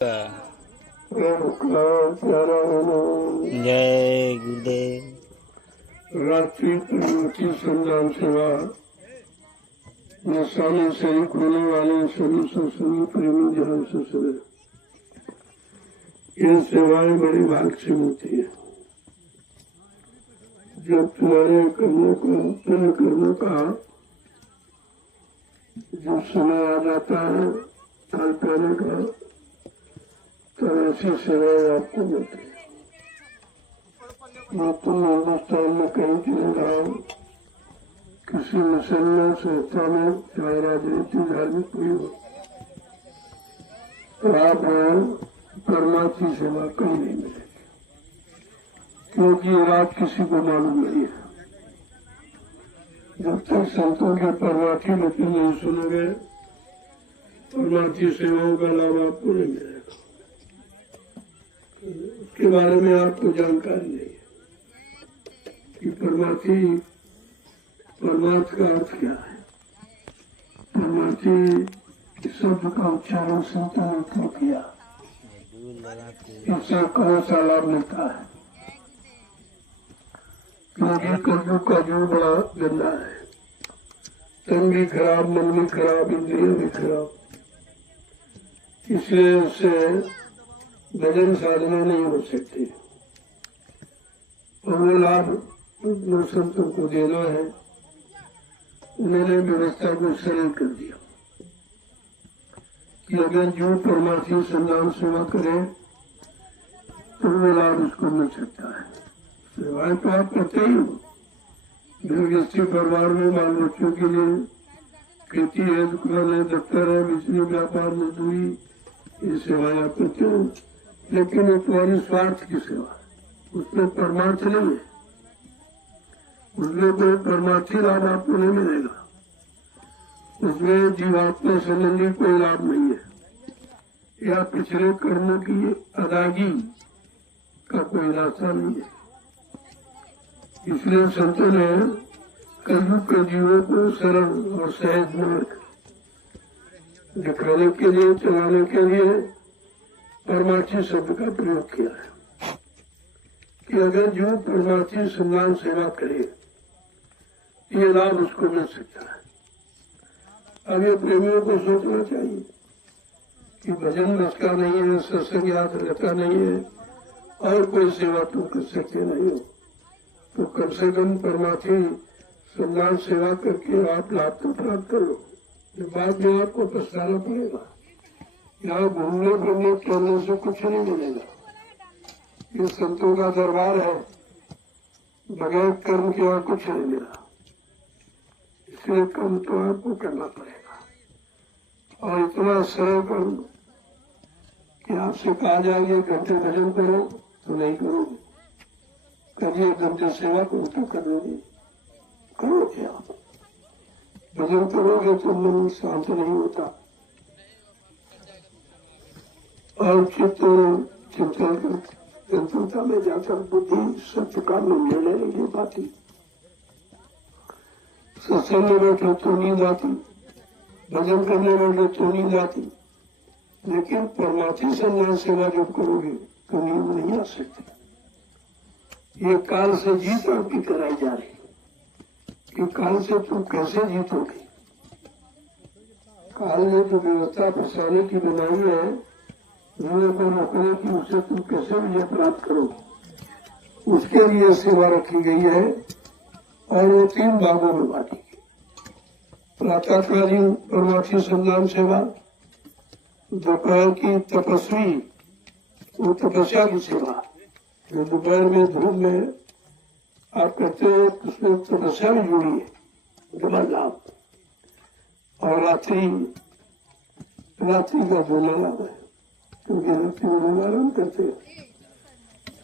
जय गुरुदेव। राष्ट्रीय प्रवृत्ति संग्राम सेवा में सालों से एक होने वाले सभी सत्संगी प्रेमी जहां से सभी ये सेवाएं बड़ी भाग से होती है। जब तुम्हारे कर्मों को पूर्ण कर्मों का जब समय आ जाता है काल पाने का, तब ऐसी सेवाएं आपको मिलती है। तुम हिंदुस्तान में कहीं चले जाओ, किसी मुसलमान संस्था में, चाहे राजनीति धार्मिक कोई हो, तो आप परमात्मा सेवा कहीं नहीं मिलेगी, क्योंकि ये बात किसी को मालूम नहीं है। जब तक संतों के परमार्थी लेकिन नहीं सुनोगे, परमार्थी सेवाओं का लाभ आपको नहीं मिलेगा। उसके बारे में आपको जानकारी नहीं है कि परमार्थ का अर्थ क्या है। परमार्थी शब्द का उच्चारण संतों ने क्यों किया, इससे कौन सा लाभ मिलता है। क्योंकि कलयुग का जो बड़ा गंदा है, तन भी खराब, मन भी खराब, इंद्रियां भी खराब, इसलिए उससे भजन साधना नहीं हो सकती। और वो लाभ संतों को देना है, उन्होंने व्यवस्था को सरल कर दिया कि अगर जो परमार्थी संग्राम सेवा करे तो वो लाभ उसको मिल सकता है। सेवाएं तो आप करते ही हो, गृहस्थी परिवार में बाल बच्चों के लिए खेती है, दुकान है, दफ्तर है, बिजली, व्यापार, मजदूरी, ये सेवाएं आप करते हो। लेकिन वो तुम्हारी स्वार्थ की सेवा, उसमें परमार्थ नहीं है, उसमें कोई परमार्थी लाभ आपको नहीं मिलेगा, उसमें जीवात्मा संबंधी कोई लाभ नहीं है, या पिछले कर्मों की अदायगी का कोई रास्ता नहीं है। इसलिए संतों ने कलयुग के जीवों को सरल और सहज मार्ग दिखाने के लिए, चलाने के लिए परमार्थी शब्द का प्रयोग किया है कि अगर जो परमार्थी सम्मान सेवा करे, ये लाभ उसको मिल सकता है। अब ये प्रेमियों को सोचना चाहिए कि भजन बस का नहीं है, सत्संग याद रहता नहीं है, और कोई सेवा तुम कर सकते नहीं हो, तो कम से कम परमार्थी सम्मान सेवा करके आप लाभ तो प्राप्त कर लो। ये बाद में आपको पछताना पड़ेगा। यहाँ घूमने फिरने चलने से कुछ नहीं मिलेगा। ये संतों का दरबार है, बगैर कर्म के यहाँ कुछ नहीं मिला, इसलिए कर्म तो आपको करना पड़ेगा। और इतना सरल कर्म कि आपसे कहा जाएगा 1 घंटे भजन करो तो नहीं करोगे, करिए 1 घंटे सेवा करो तो करोगे। करोगे आप भजन करोगे तो मन शांत नहीं होता, और चिंतनता में जाकर बुद्धि सत्य का निर्णय नहीं पाती। सत्संग में बैठे तो नींद आती, भजन करने बैठे तो नींद आती, लेकिन परमार्थी संज्ञान सेवा जब करोगे तो नींद नहीं आ सकती। ये काल से जीत आपकी कराई जा रही है कि काल से तुम कैसे जीतोगे। काल ने जो व्यवस्था फंसाने की बनाई है, जीवन को रोकने की, उससे तुम कैसे विजय प्राप्त करोगे, उसके लिए सेवा रखी गई है। और वो 3 भागों में बांटी गई। प्रातःकालीन परमार्थी संग्राम सेवा, दोपहर की तपस्वी वो तपस्या की सेवा, जो दोपहर में धूप में आप करते हो, उसमें तपस्या भी जुड़ी है, डबल लाभ। और रात्रि का दोनों लाभ है, क्योंकि रात्रि में लोग आराम करते हैं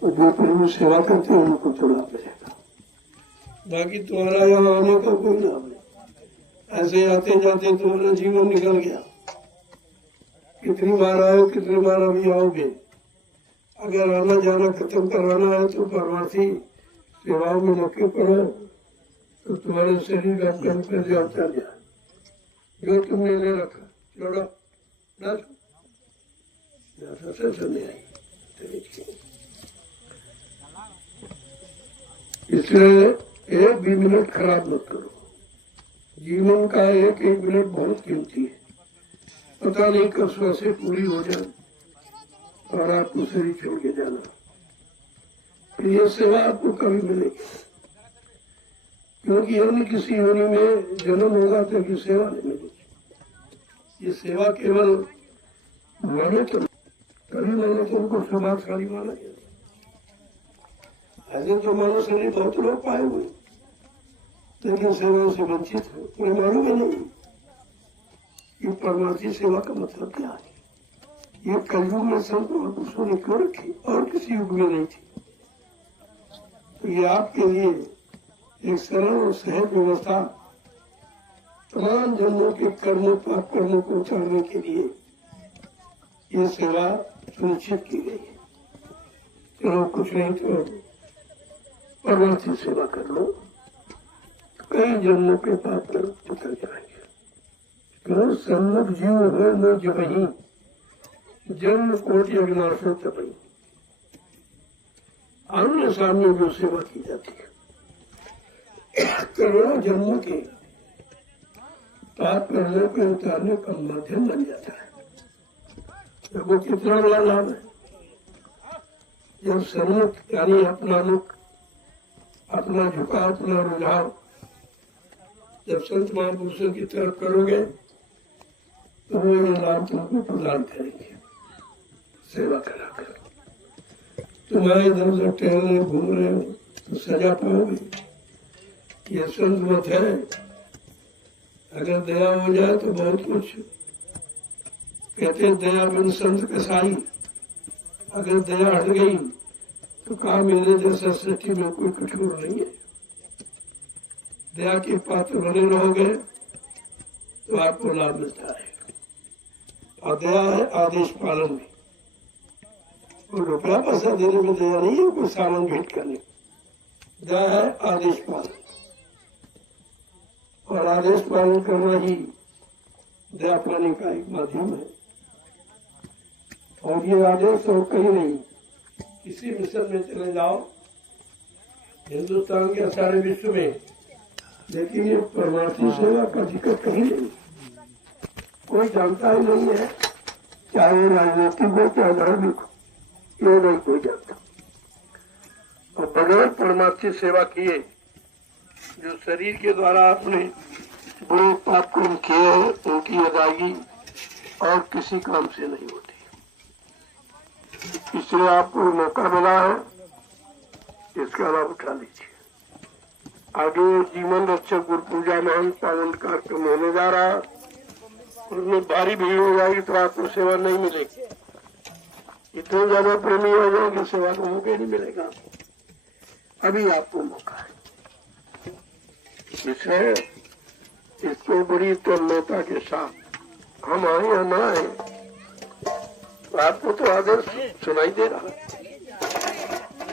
और जो प्रेमी सेवा करते हैं उनको थोड़ा पड़ेगा। बाकी तुम्हारा यहाँ आने का कोई लाभ नहीं, ऐसे आते जाते तुम्हारा जीवन निकल गया। कितनी बार आए, कितनी बार अभी आओगे। अगर आना जाना खत्म करवाना है तो परमार्थी सेवाओं में लगे पड़ो, तो तुम्हारे शरीर का कर्म कर जाओ, चल जाए जो तुमने ले रखा, छोड़ो, इसलिए एक भी मिनट खराब मत करो। जीवन का एक एक मिनट बहुत कीमती है। पता नहीं कब श्वासें पूरी हो जाए और आपको शरीर छोड़ के जाना, फिर यह सेवा आपको कभी मिलेगी। क्योंकि अन्य किसी योनि में जन्म होगा तो की सेवा नहीं मिलेगी। ये सेवा केवल मानो तो कभी मानो तो उनको स्वभावशाली माना गया। ऐसे तो मानो शरीर बहुत लोग पाए हुए, लेकिन सेवा से वंचित हो, उन्हें मालूम ही नहीं कि परमार्थी सेवा का मतलब क्या है। ये कलयुग में संत महापुरुषों ने क्यों रखी और किसी युग में नहीं थी। तो ये आपके लिए एक सरल और सहज व्यवस्था तमाम जन्मों के कर्मों पाप कर्मों को उतारने के लिए ये सेवा सुनिश्चित की गई है। चलो कुछ नहीं तो परमार्थी सेवा कर लो, कई जन्मों के पाप कर्म उतर जाएंगे। करो सम्मुख जीव हो न जबही, जन्म कोटि अविनाशो तपही। आमने सामने जो सेवा की जाती है करोड़ों जन्मों के पाप कर्मों के उतारने का माध्यम बन जाता है। देखो कितना बड़ा लाभ है। जब सन्मुख यानी अपना मुख, अपना झुकाव, अपना रुझाव जब संत महापुरुषों की तरफ करोगे तो वो ये लाभ तुमको प्रदान करेंगे सेवा कराकर। तुम्हारे इधर उधर टहल रहे घूम रहे हो तो सजा पाओगे। ये संत मत है, अगर दया हो जाए तो बहुत कुछ। कहते दया बिन संत कसाई, अगर दया हट गई तो कहा मेरे जैसा सृष्टि में कोई कठोर नहीं है। दया के पात्र बने रहोगे तो आपको लाभ मिलता है। और दया है आदेश पालन में। कोई रुपया पैसा देने में दया नहीं है, कोई सामान भेंट करने। दया है आदेश पालन, और आदेश पालन करना ही दया पाने का एक माध्यम है। और ये आदेश और कहीं नहीं। किसी मिशन में चले जाओ हिंदुस्तान के सारे विश्व में, लेकिन ये परमार्थी सेवा का जिक्र कहीं नहीं। कोई जानता ही नहीं है, चाहे वो राजनीतिक हो चाहे धार्मिक हो, ये नहीं कोई जानता। और बगैर परमार्थी सेवा किए जो शरीर के द्वारा आपने बुरे पाप कर्म किए हैं उनकी अदायगी और किसी काम से नहीं होती। इसलिए आपको मौका मिला है, इसका लाभ उठा लीजिए। आगे जीवन रक्षक गुरु पूजा महान पावन कार्यक्रम होने जा रहा है, उसमें भारी भीड़ हो जाएगी तो आपको सेवा नहीं मिलेगी। इतने ज्यादा प्रेमी हो जाएंगे सेवा का मौका नहीं मिलेगा। अभी आपको मौका है, इसलिए इसको बड़ी तन्मयता के साथ हम आए या ना आए, तो आपको तो आदेश सुनाई दे रहा है।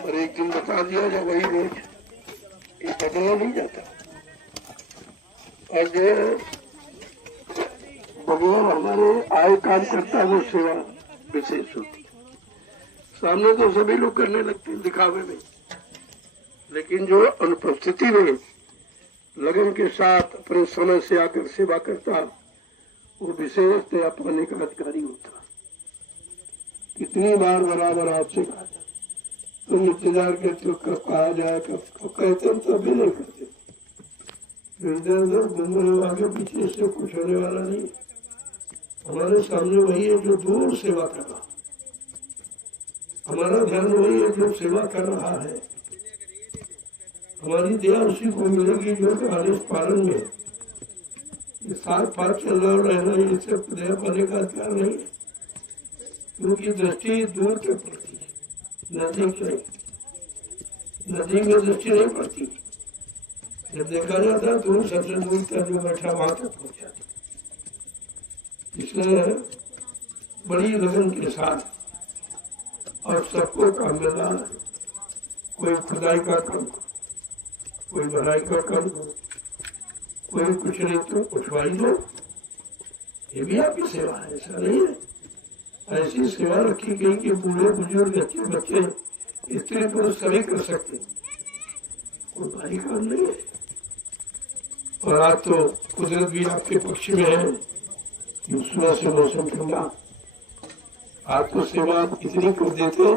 और एक दिन बता दिया जाए वही रोज ये बदला नहीं जाता। और जो भगवान हमारे आए काम करता है वो सेवा विशेष होती है। सामने तो सभी लोग करने लगते हैं दिखावे में, लेकिन जो अनुपस्थिति में लगन के साथ अपने समय से आकर सेवा करता वो विशेष दया पाने का अधिकारी होता। कितनी बार बराबर आपसे कहा जाए, तुम इंतजार करते हो कब कहा जाए, कब कहते हो तब भी नहीं करते। इधर उधर घूम रहे आगे पीछे से कुछ होने वाला नहीं। हमारे सामने वही है जो दूर सेवा कर रहा, हमारा ध्यान वही है जो सेवा कर रहा है। हमारी दया उसी को मिलेगी जो आदेश पालन में ये साथ पाथ चल रहा रहना, ये सब दया पाने का अधिकार नहीं है। क्योंकि दृष्टि दूर के प्रति, नजदीक नहीं। नजदीक में दृष्टि नहीं पड़ती। जब देखा जाता है दूर सबसे दूर का जो बैठा वहां तक पहुंच जाती। इसलिए बड़ी लगन के साथ और सबको काम में लाना है। कोई खुदाई का काम, कोई भलाई का काम, कोई कुछ नहीं तो उठवाई दो, ये भी आपकी सेवा है। ऐसा नहीं है ऐसी सेवा रखी गई कि बूढ़े बुजुर्ग बच्चे बच्चे स्त्री पुरुष सभी कर सकते, कोई भारी काम नहीं है। और आज तो कुदरत भी आपके पक्ष में है, सुबह से मौसम ठंडा, आपको सेवा इतनी कर देते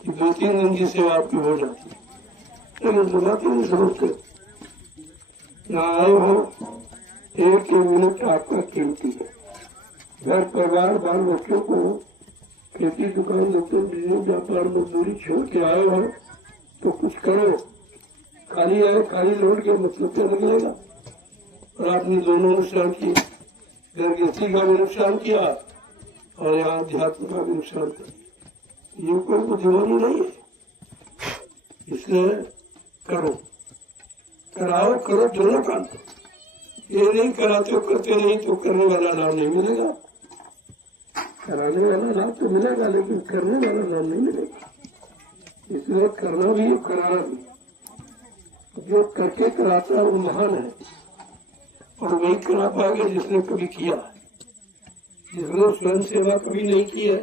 कि 2-3 दिन की सेवा आपकी हो जाती, लेकिन सुनाते नहीं समझते। ना आए हो, एक मिनट आपका कीमती है। घर परिवार बाल बच्चों को खेती दुकान दफ्तर बिजनेस व्यापार मजदूरी छोड़ के आए हो तो कुछ करो। खाली आए खाली लौट के मतलब क्या निकलेगा। और आपने दोनों नुकसान किए, घर गृहस्थी का भी नुकसान किया और यहाँ अध्यात्म का भी नुकसान किया। ये कोई बुद्धिमानी नहीं है, इसलिए करो, कराओ, करो दोनों काम। ये नहीं कराते हो, करते नहीं तो करने वाला लाभ नहीं मिलेगा। कराने वाला लाभ तो मिलेगा, लेकिन करने वाला लाभ नहीं मिलेगा। इसलिए करना भी कराना भी, जो करके कराता है वो महान है, और वही करा पाएगा जिसने कभी किया। जिसने स्वयं सेवा कभी नहीं की है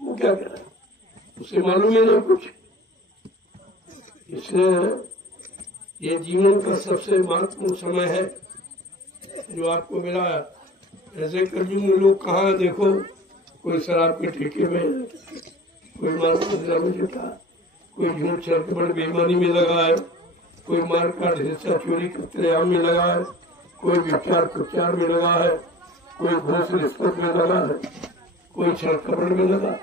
वो क्या करे, उसे मालूम है नहीं कुछ। इसलिए ये जीवन का सबसे महत्वपूर्ण समय है जो आपको मिला है। ऐसे कलयुग में लोग कहाँ देखो, कोई शराब के ठेके में, कोई मार्ग में जुटा, कोई झूठ छल बड़ बेईमानी में लगा है, कोई मार काट हिस्सा चोरी कत्लेआम में लगा है, कोई विचार प्रचार में लगा है, कोई घूस रिश्वत में लगा है, कोई छल कपड़ में लगा,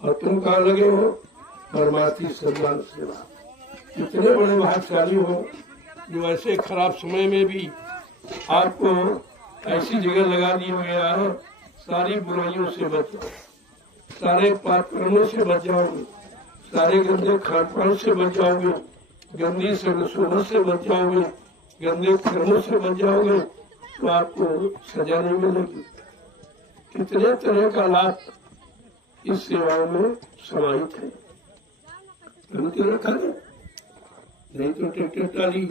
और तुम कहाँ लगे हो? परमार्थी सम्मान सेवा। इतने बड़े भाग्यशाली हो जो ऐसे खराब समय में भी आपको ऐसी जगह लगा दिया गया है, सारी बुराइयों से बच जाओ, सारे पाप कर्मों से बच जाओगे, सारे गंदे खान पान से बच जाओगे, गंदी सोहर से बच जाओगे, गंदे कर्मों से बच जाओगे, तो आपको सजा नहीं मिलेगी। कितने तरह का लाभ इस सेवाओं में समाहित है। रखा है नहीं तो ट्रैक्टर टाली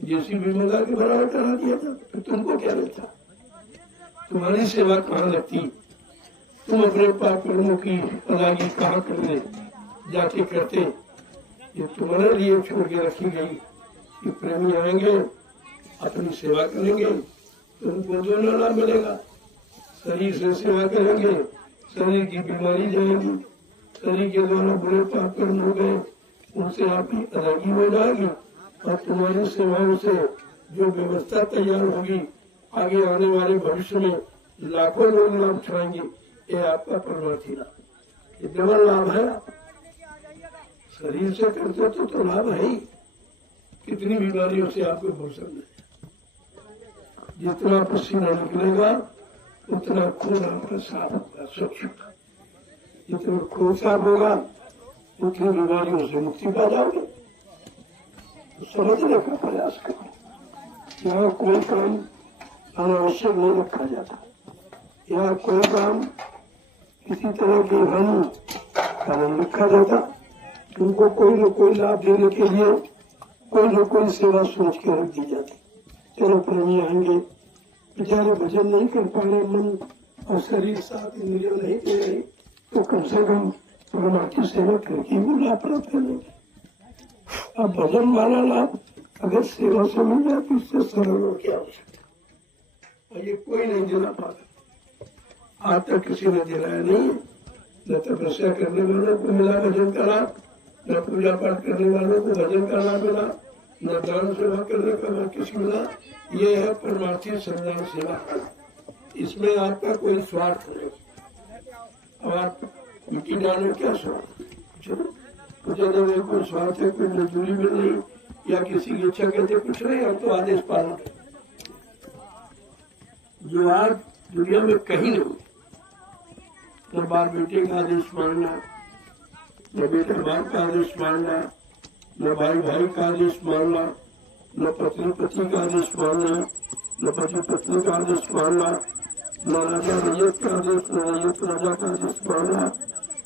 जेसीबी मंगा के बराबर करा दिया था, तो तुमको क्या मिलता? तुम्हारी सेवा कहाँ लगती? तुम अपने पाप कर्मों की अदायगी कहाँ करने जाके करते? ये तुम्हारे लिए छोड़ के रखी गई कि प्रेमी आएंगे, अपनी सेवा करेंगे, तुमको दोनों लाभ मिलेगा। शरीर से सेवा करेंगे, शरीर की बीमारी जाएगी, शरीर के दोनों बुरे पाप कर्म हो गए, उनसे आपकी अदायगी हो जाएगी, और तुम्हारी सेवाओं से जो व्यवस्था तैयार होगी, आगे आने वाले भविष्य में लाखों लोग लाभ उठाएंगे। ये आपका परमार्थी लाभ, ये डबल लाभ है। शरीर से करते तो लाभ है ही, कितनी बीमारियों से आपको भूषण है। जितना पसीना निकलेगा उतना खून आपका साफ होगा, स्वच्छ होगा। जितना खून साफ होगा उतनी बीमारियों से मुक्ति पा जाओगे। तो समझने का प्रयास करो। यहाँ कोई काम अनावश्यक नहीं रखा जाता, यहाँ कोई काम किसी तरह की हानि का नहीं रखा जाता। तुमको कोई न कोई लाभ देने के लिए कोई न कोई सेवा सोच के रख दी जाती। चलो प्रेमी आएंगे, बेचारे भजन नहीं कर पा रहे, मन और शरीर साथ इंद्रियों नहीं दे रहे, तो कम से कम परमार्थी सेवा करके भी लाभ प्राप्त करेंगे। अब भजन वाला लाभ अगर सेवा से मिल जाए तो इससे सरल हो क्या हो सकता। और ये कोई नहीं दिला पाता, आज तक किसी ने दिलाया नहीं। न तपस्या करने वालों को मिला भजन का लाभ, न पूजा पाठ करने वालों को भजन का लाभ मिला, न दान सेवा करने का लाभ किसी मिला। ये है परमार्थी संज्ञान सेवा। इसमें आपका कोई स्वार्थ नहीं। अब आप मिट्टी डालने क्या स्वार्थ? में कोई स्वार्थ है, कोई मजदूरी में नहीं, या किसी की इच्छा करते कुछ नहीं। हम तो आदेश पालन जो आज दुनिया में कहीं नहीं, न बाप बेटे का आदेश मानना, न बेटा बाप का आदेश मानना, न भाई भाई का आदेश मानना, न पत्नी पति का आदेश मानना, न पति पत्नी का आदेश मानना, न राजा रैयत का आदेश, न रैयत राजा का आदेश मानना,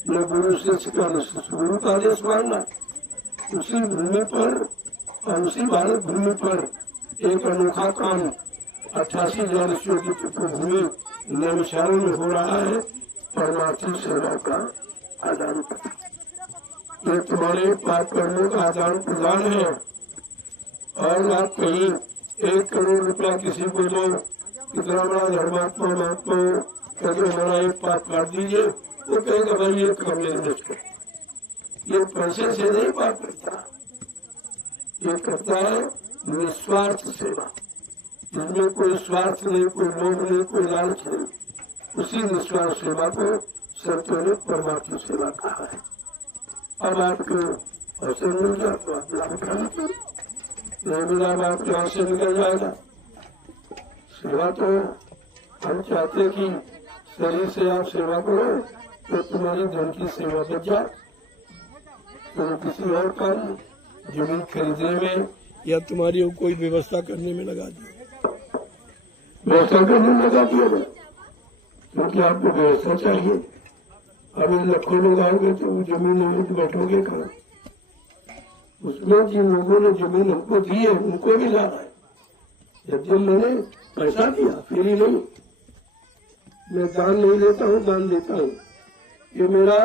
न गुरु शिष्य का, न शिष्य गुरु का आदेश मानना। उसी भूमि पर और उसी भारत भूमि पर एक अनोखा काम 88,000 की भूमि नैमिषारण्य में हो रहा है। परमार्थी सेवा का आदान प्रदान। ये तुम्हारे पाप कर्मों का आदान प्रदान है। और आप कहीं 1 करोड़ रुपया किसी को दो, इतना बड़ा धर्मात्मा महात्मा कहते हमारा एक पाप काट दीजिए, वो कहेगा भाई ये काम मेरे मुझको। ये पैसे से नहीं पाप करता, ये करता है निस्वार्थ सेवा, जिसमें कोई स्वार्थ नहीं, कोई लोभ नहीं, कोई लालच नहीं। उसी निस्वार्थ सेवा को संतों ने परमात्मा सेवा कहा है। अब आपको अवसर मिल गया तो आप लाभ उठा लीजिए, नहीं मिला आप यहाँ से निकल जाएगा। सेवा तो हम चाहते कि शरीर से आप सेवा करो तो तुम्हारी धन की सेवा बच जाए, तो किसी और काम जमीन खरीदने में या तुम्हारी कोई व्यवस्था करने में लगा दिया, व्यवस्था करने में लगा दिया जाए, क्योंकि आपको व्यवस्था चाहिए। अब इन लखों लोग आओगे तो वो जमीन नहीं तो बैठोगे कहाँ? उसमें जिन लोगों ने जमीन हमको दी है उनको भी ला रहा है। जब मैंने पैसा दिया फिर ही नहीं, मैं दान नहीं लेता हूँ, दान देता हूँ। ये मेरा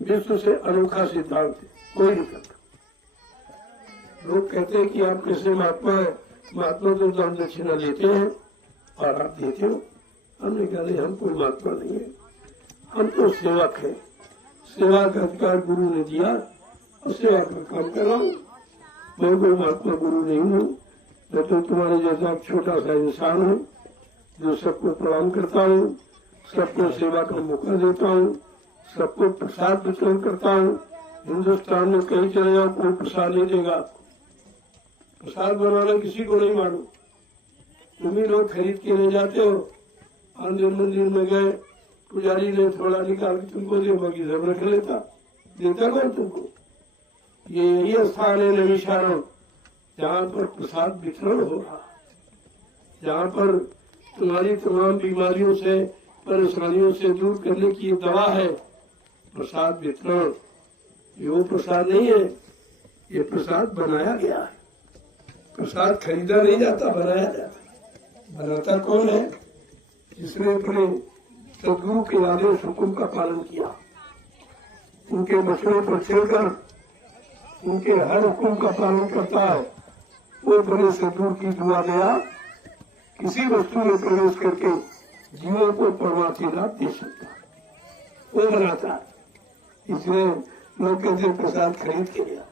विश्व से अनोखा सिद्धांत है, कोई नहीं करता। लोग कहते हैं कि आप कैसे महात्मा है, महात्मा तो दान दक्षिणा लेते हैं और आप देते हो। हमने कहा नहीं, हम कोई महात्मा नहीं है, हम तो सेवक है। सेवा का अधिकार गुरु ने दिया और सेवा का काम कर रहा हूँ। मैं कोई महात्मा गुरु नहीं हूँ, मैं तो तुम्हारे जैसा छोटा सा इंसान हूँ जो सबको प्रणाम करता हूँ, सबको सेवा का मौका देता हूँ, सबको प्रसाद वितरण करता हूँ। हिंदुस्तान में कहीं चले जाओ कोई प्रसाद नहीं देगा। प्रसाद बनाना किसी को नहीं मालूम, तुम ही लोग खरीद के ले जाते हो। आंध्र मंदिर में गए, पुजारी ने थोड़ा निकाल के तुमको दे, बाकी सब रख लेता, देता कौन तुमको? ये यही स्थान है नैमिषारण्य, जहाँ पर प्रसाद वितरण हो रहा, जहाँ पर तुम्हारी तमाम बीमारियों से परेशानियों से दूर करने की दवा है प्रसाद वितरण। ये वो प्रसाद नहीं है, ये प्रसाद बनाया गया है। प्रसाद खरीदा नहीं जाता, बनाया जाता। बनाता कौन है? जिसने अपने सदगुरु के आदेश हुक्म का पालन किया, उनके वचनों पर चलकर उनके हर हुक्म का पालन करता है। वो बड़े सदगुरु की दुआ दया किसी वस्तु में प्रवेश करके जीवन को परमार्थी लाभ दे सकता है, वो बनाता है। इसलिए लोग कहते प्रसाद खरीद के लिया,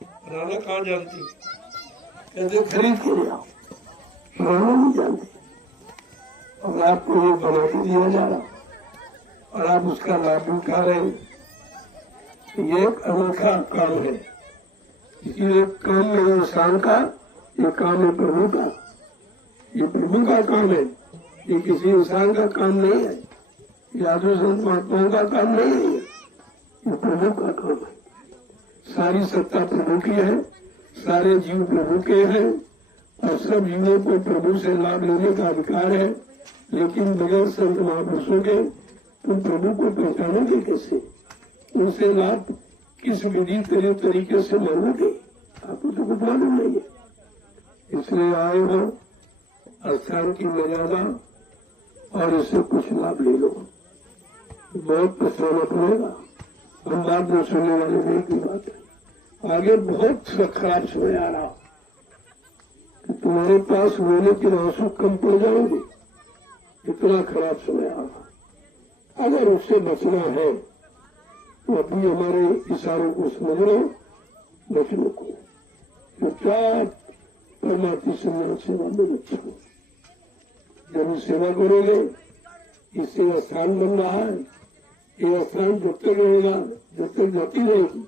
बनाना कहाँ जानती, कहते खरीद के लिया, बनाना नहीं जानती। और आपको ये बना के दिया जा रहा और आप उसका लाभ उठा रहे हैं। ये एक अनोखा काम है। इसीलिए काम में इंसान का, ये काम है प्रभु का, ये प्रभु का काम है, ये किसी इंसान का काम नहीं है, साधु संत महात्माओं का काम नहीं है, ये प्रभु का काम है। सारी सत्ता प्रभु की है, सारे जीव प्रभु के हैं और सब जीवों को प्रभु से लाभ लेने का अधिकार है। लेकिन बगैर संत महापुरुषों के तुम प्रभु को पहचानोगे कैसे? उनसे लाभ किस विधि तरीके से मांगोगे? आपको तो कुछ मालूम नहीं है। इसलिए आए हो स्थान की मर्यादा और इससे कुछ लाभ ले लो। बहुत पछताना पड़ेगा। हम बात में सुनने वाले नहीं की बात है। आगे बहुत खराब समय आ रहा कि तुम्हारे पास रोने के आंसू कम पड़ जाएंगे, इतना खराब समय आ रहा। अगर उससे बचना है तो अभी हमारे इशारों को समझ लो, बचने को तो क्या परमार्थी संन्यास सेवा में बच्चों जब सेवा करोगे, इससे स्थान बन रहा है। ये स्थान जब तक रहेगा, जब तक जाती रहेगी,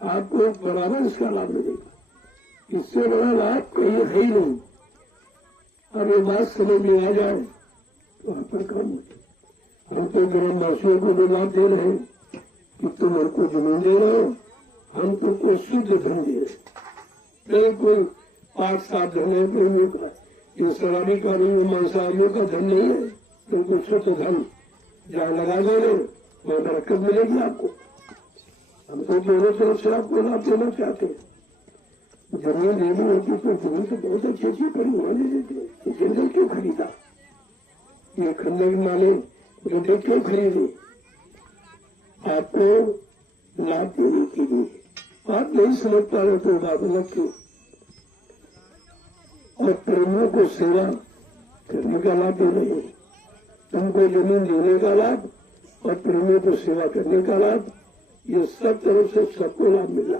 आपको बराबर इसका लाभ मिलेगा। इससे बड़ा लाभ कहीं है ही नहीं। अब ये बात समझ में आ जाए तो आप पर काम नहीं। हम तो ग्रामवासियों को भी लाभ दे रहे हैं कि तुम हमको जमीन दे रहे हो, हम तुमको शुद्ध धन दे रहे, बिल्कुल 5-7 धन है प्रेमियों का। ये शराबी का नहीं, मांसाहारियों का धन नहीं है, बिल्कुल शुद्ध धन। जहाँ लगा दो वहाँ बरकत मिलेगी आपको। हम तो दोनों तरफ से आपको लाभ देना चाहते हैं। जमीन लेनी होती तो जमीन तो बहुत अच्छी पड़ी वहाँ ले लेते। जंगल क्यों खरीदा? ये खंडक नाले गड्ढे क्यों खरीदे? आपको लाभ देने के लिए। आप नहीं समझ पा रहे तो बात अलग क्यों। और प्रेमियों को सेवा करने का लाभ दे रहे हैं, तुमको जमीन देने का लाभ और प्रेमियों को सेवा करने का लाभ, ये सब तरफ से सबको लाभ मिला।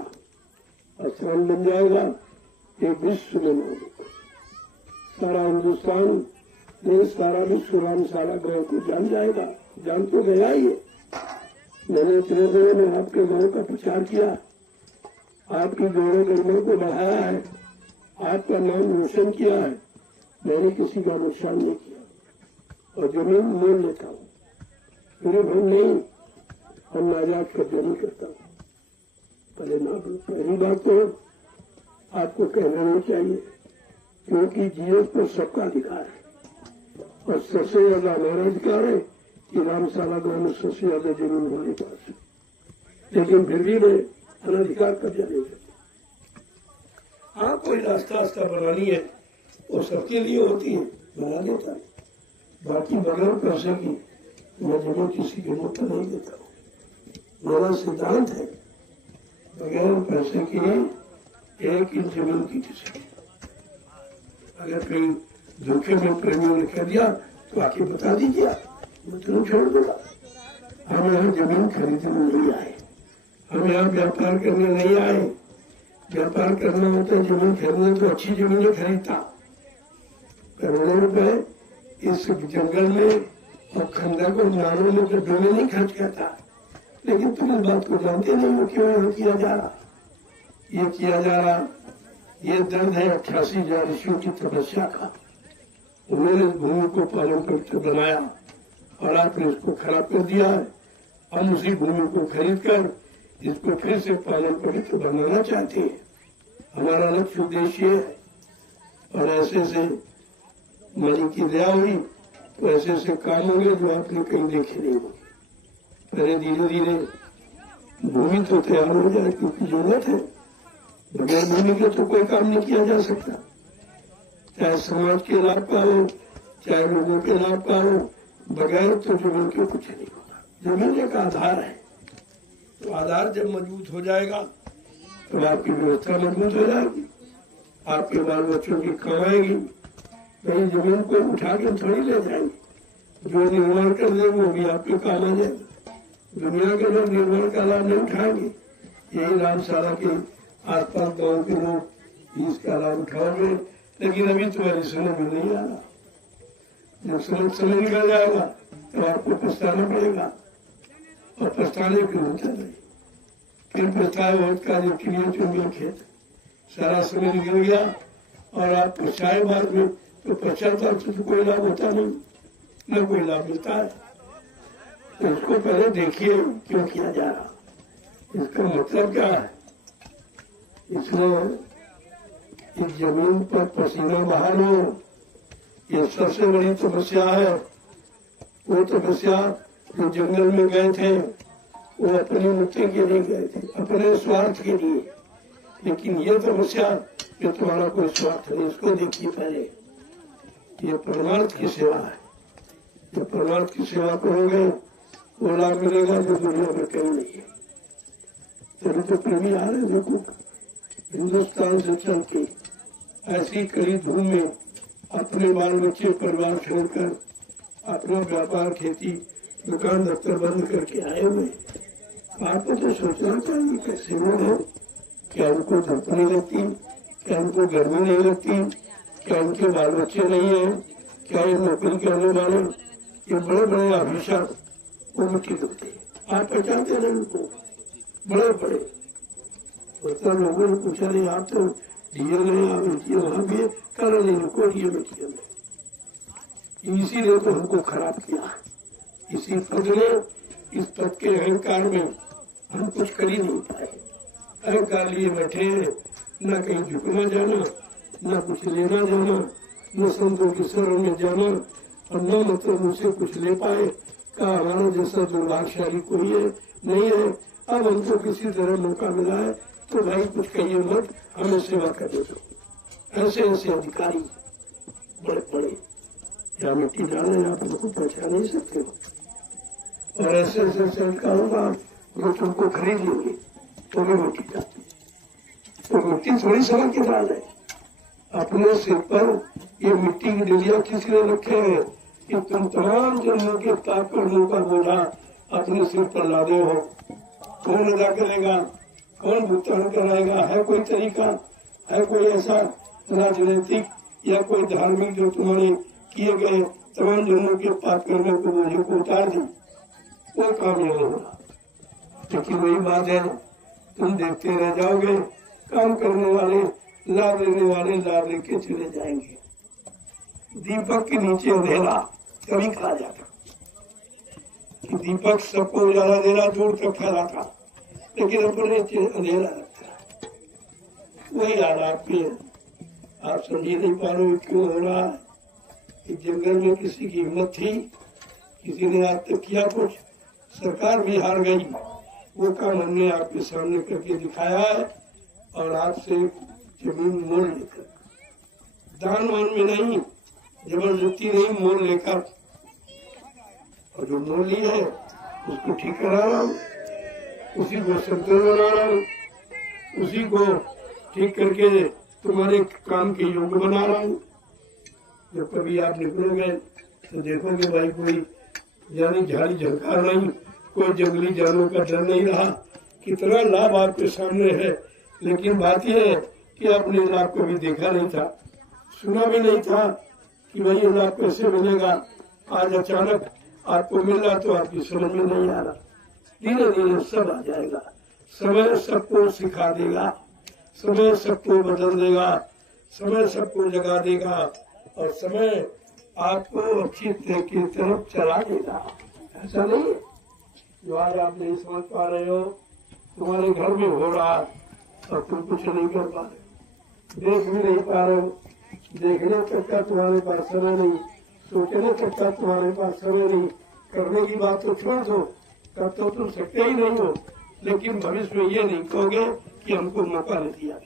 आश्रम बन जाएगा एक विश्व में लोगों को, सारा हिंदुस्तान नहीं सारा विश्व रामशाला गांव को जान जाएगा। जान तो गया ही है। मैंने इतने दिनों में आपके गांव का प्रचार किया, आपकी गौरव गरिमा को बढ़ाया है, आपका नाम रोशन किया है। मैंने किसी का नुकसान नहीं किया और जमीन मोल लेता हूँ, मेरे भाई नहीं, हम नाजायज कब्जा नहीं करता हूँ। पहली बात तो आपको कहना नहीं चाहिए, क्योंकि जीएस पर सबका अधिकार है और सबसे ज्यादा हमारा अधिकार है कि रामशाला गांव में सबसे ज्यादा जमीन हमारे पास है, लेकिन फिर भी मैं अनाधिकार कब्जा नहीं करता। हाँ, कोई रास्ता बनानी है वो सबके लिए होती है, बना देता है। बाकी बगैर पैसे की मैं जमीन किसी के मुंह पर नहीं देता हूँ। मेरा सिद्धांत है बगैर पैसे की 1 इंच जमीन की किसी की। अगर कहीं धोखे में प्रेमियों ने कह दिया तो आके बता दीजिए, मैं तुरंत छोड़ दूंगा। हम यहाँ जमीन खरीदने नहीं आए, हम यहाँ व्यापार करने नहीं आए। व्यापार करना होता है जमीन खरीदना तो अच्छी जमीनें खरीदता, करोड़ों रुपए इस जंगल में और खंडक और नारों में गड्ढों में नहीं खर्च करता। लेकिन तुम इस बात को जानते नहीं हो क्यों यहाँ किया जा रहा। ये किया जा रहा, ये दर्द है 88,000 ऋषियों की तपस्या का। उन्होंने इस भूमि को पालन पवित्र बनाया और आपने इसको खराब कर दिया है। हम उसी भूमि को खरीद कर इसको फिर से पालन पवित्र बनाना चाहते हैं। हमारा लक्ष्य उद्देश्य है। और ऐसे से मालिक की दया हुई तो ऐसे ऐसे काम होंगे जो आपने कहीं देखे नहीं होंगे। पहले धीरे धीरे भूमि तो तैयार हो जाए, क्योंकि जरूरत है। बगैर भूमि के तो कोई काम नहीं किया जा सकता, चाहे समाज के लाभ का हो, चाहे लोगों के लाभ का हो। बगैर तो जमीन के कुछ नहीं होता। जमीन एक आधार है, तो आधार जब मजबूत हो जाएगा तो आपकी व्यवस्था मजबूत हो जाएगी, आपके बाल बच्चों की कमाएगी। कहीं जमीन को उठा के थोड़ी ले जाएंगे, जो निर्माण कर दे वो भी आपके काम आ जाएगा। दुनिया के लोग निर्माण का लाभ नहीं उठाएंगे, यही रामशाला के आसपास गाँव के लोग इसका लाभ उठाओगे। लेकिन अभी तुम्हारी समझ में नहीं आ रहा। जब समय निकल जाएगा तो आपको पछताना पड़ेगा, और पछताने क्यों होता नहीं। फिर पछताए बहुत का जो चिड़िया चुन गया खेत, सारा समय निकल गया और आप पछताए बाद में, तो पश्चाताप से तो कोई लाभ होता नहीं, न कोई लाभ मिलता है। तो उसको पहले देखिए क्यों किया जा रहा, इसका मतलब क्या है। इसलिए इस जमीन पर पसीना बहाना ये सबसे बड़ी तपस्या है। वो तपस्या जो जंगल में गए थे वो अपनी मुक्ति के लिए गए थे, अपने स्वार्थ के लिए। लेकिन ये तपस्या जो तुम्हारा कोई स्वार्थ नहीं, इसको देखिए पहले। ये परमार्थ की सेवा है। जो परमार्थ की सेवा करोगे वो लाभ मिलेगा जो दुनिया में कहीं नहीं है। चलो तो प्रेमी आ रहे देखो, हिंदुस्तान से चल के ऐसी कड़ी धूम में अपने बाल बच्चे परिवार छोड़कर अपना व्यापार खेती दुकान दफ्तर बंद करके आए हुए। आपको तो सोचना चाहिए कैसे लोग हैं, क्या उनको धूप नहीं लगती, क्या उनको गर्मी नहीं लगती, क्या उनके बाल बच्चे नहीं है, क्या ये नौकरी करने वाले ये बड़े बड़े अभिशाप वो मिट्टी लगते। आप पहचानते रहे उनको, बड़े बड़े मतलब लोगों ने पूछा नहीं आप तो दिए नहीं, आप मिट्टी वहां भी कर नहीं को दिए मिट्टी में। इसीलिए तो हमको खराब किया। इसी पद ने, इस पद के अहंकार में हम कुछ कर ही नहीं पाए। अहंकार लिए बैठे, न कहीं झुकना जाना, न कुछ लेना जाना, न संतों के शरण में जाना, और न मतलब उनसे कुछ ले पाए। कहा हमारा जैसा दुर्भाग्यशाली कोई है नहीं है। अब हमको किसी तरह मौका मिला है तो भाई कुछ कहिए मत, हमें सेवा करने दो। ऐसे ऐसे अधिकारी बड़े बड़े, या मिट्टी डाले आप उनको पहचान नहीं सकते हो। और ऐसे ऐसे संस्कारों जो तुमको खरीद लेंगे तो भी मिट्टी जाती। तो मिट्टी थोड़ी समझ के डाल है। अपने सिर पर ये मिट्टी की डिलिया किसी ने रखे हैं कि तुम तमाम जन्मों के पाप कर्मों का बोझा अपने सिर पर लादे हो। कौन अदा करेगा, कौन भुगतान कराएगा? है कोई तरीका, है कोई ऐसा राजनीतिक या कोई धार्मिक जो तुम्हारे किए गए तमाम जन्मों के पाप कर्मों को बोझे को उतार दे? वो काम नहीं होगा। लेकिन वही बात है, तुम देखते रह जाओगे, काम करने वाले लाभ लेने वाले लाभ लेके चले जाएंगे। दीपक के नीचे अंधेरा कभी कहा जाता कि दीपक सबको उजाला दे रहा, दूर तक फैला था, लेकिन अपने नीचे अंधेरा रखता। वही हाल आपके, आप समझ नहीं पा रहे क्यों हो रहा है। कि जंगल में किसी की हिम्मत थी, किसी ने आज तक किया कुछ, सरकार भी हार गई। वो काम हमने आपके सामने करके दिखाया है। और आपसे जमीन मोल लेकर, दान वान में नहीं, जबरदस्ती नहीं, मोल लेकर, और जो मोल ली है उसको ठीक करा रहा हूँ, उसी को संतुलन बना रहा हूँ, उसी को ठीक करके तुम्हारे काम के योग्य बना रहा हूँ। जब कभी आप निकलोगे तो देखोगे भाई कोई जानी झाड़ी झंकार नहीं, कोई जंगली जानवर का डर नहीं रहा। कितना लाभ आपके सामने है, लेकिन बात यह है कि आपने लाभ कभी देखा नहीं था, सुना भी नहीं था कि भाई ये लाभ कैसे मिलेगा। आज अचानक आपको मिल रहा तो आपकी समझ में नहीं आ रहा। धीरे धीरे सब आ जाएगा। समय सबको सिखा देगा, समय सबको बदल देगा, समय सबको जगा देगा, और समय आपको अच्छी तरह की तरफ चला देगा। ऐसा नहीं है जो आज आप नहीं समझ पा रहे हो, तुम्हारे घर में हो रहा और तुम कुछ नहीं कर पा रहे, देख भी नहीं पा रहे हो। देखने तक का तुम्हारे पास समय नहीं, सोचने तक का तुम्हारे पास समय नहीं। करने की बात तो छोड़ दो, कर तो तुम सकते ही नहीं हो, लेकिन भविष्य में ये नहीं कहोगे कि हमको मौका नहीं दिया।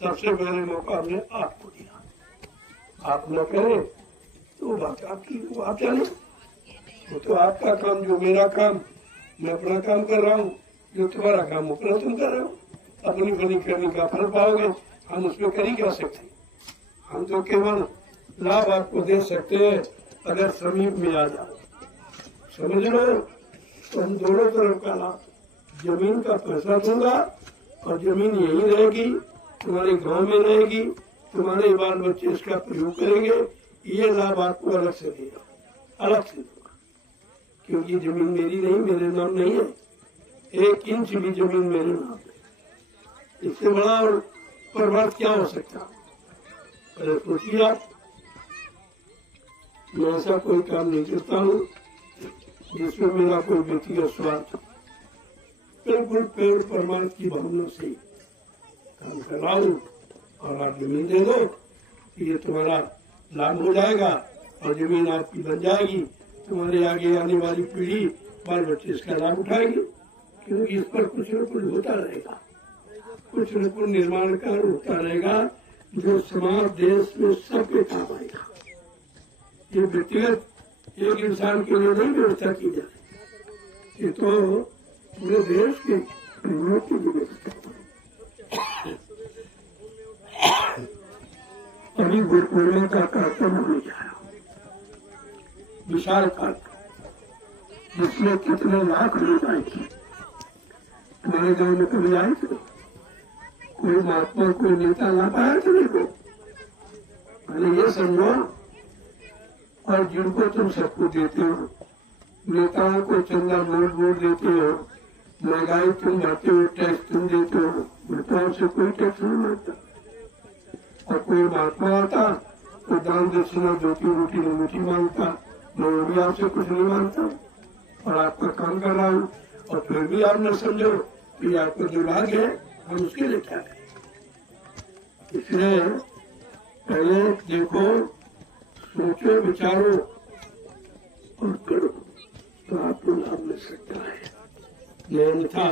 सबसे पहले मौका हमने आपको दिया, आप न करें तो बात आपकी, वो आप जाने। वो तो आपका काम, जो मेरा काम, मैं अपना काम कर रहा हूँ, जो तुम्हारा काम अपना तुम कर रहे हो। अपनी बनी करने का फल पाओगे, हम उसमें कर ही क्या सकते। हम तो केवल लाभ आपको दे सकते हैं अगर समीप में आ जाओ। समझ लो, तो हम दोनों तरफ का लाभ, जमीन का पैसा दूंगा और जमीन यही रहेगी, तुम्हारे गांव में रहेगी, तुम्हारे बाल बच्चे इसका प्रयोग करेंगे। ये लाभ आपको अलग से देगा, अलग से दूंगा, क्योंकि जमीन मेरी नहीं, मेरे नाम नहीं है। 1 इंच भी जमीन मेरे नाम है। इससे बड़ा और परमार्थ क्या हो सकता। अरे सोचिए आप, मैं ऐसा कोई काम नहीं करता हूँ जिसमें मेरा कोई व्यक्तिगत स्वार्थ हो। बिल्कुल पेड़ परमार्थ की भावना से काम कर रहा हूँ। और आप जमीन दे दो, ये तुम्हारा लाभ हो जाएगा और जमीन आपकी बन जाएगी। तुम्हारे आगे आने वाली पीढ़ी, बाल बच्चे इसका लाभ उठाएंगे, क्योंकि इस पर कुछ न कुछ होता रहेगा, कुछ न कुछ निर्माण कार्य होता रहेगा जो समाज देश में सबके काम आएगा। ये व्यक्तिगत एक इंसान के लिए नहीं व्यवस्था की जाए, ये तो पूरे देश के लोगों की व्यवस्था। अभी गुरु पूर्णिमा का कार्यक्रम होने जा रहा, विशाल कार्यक्रम, जिसमें कितने लाख लोग आए थे। तुम्हारे गांव में कभी आए थे? कोई महात्मा, कोई नेता ला पाया थे? देखो, पहले ये समझो। और जिनको तुम सबको देते हो, नेताओं को चंदा वोट देते हो, महंगाई तुम भरते हो, टैक्स तुम देते हो, नेताओं से कोई टैक्स नहीं मांगता। और कोई महात्मा आता तो दान दक्षिणा धोती रोटी रोटी मांगता, मैं भी आपसे कुछ नहीं मांगता और आपका काम कर रहा हूँ। और फिर भी आप न समझो कि आपको जो लाभ है हम उसके लिए क्या करें। इसलिए पहले देखो, सोचो, विचारो और करो, तो आपको लाभ मिल सकता है। अन्यथा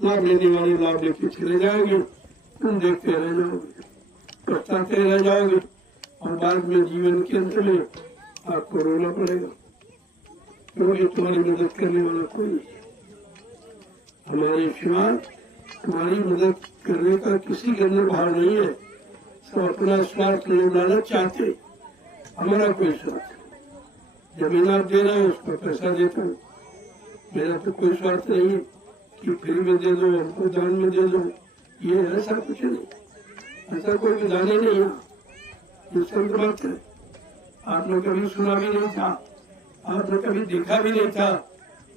लाभ लेने वाले लाभ लेके चले जाएंगे, तुम देखते रह जाओगे, पछताते रह जाओगे, और बाद में जीवन के अंत में आपको रोना पड़ेगा। क्योंकि तुम्हारी मदद करने वाला कोई नहीं है। हमारे सिवा तुम्हारी मदद करने का किसी के अंदर भाव नहीं है। सब अपना स्वार्थ निभाना चाहते, हमारा कोई स्वार्थ नहीं। जमीन आप दे रहे हो, उस पर पैसा देता हूँ, मेरा तो कोई स्वार्थ नहीं है कि फ्री में दे दो, हमको दान में दे दो। ये ऐसा कुछ नहीं, ऐसा कोई विधान ही नहीं है। ये संत बात है, आपने कभी सुना भी नहीं था, आपने कभी देखा भी नहीं था।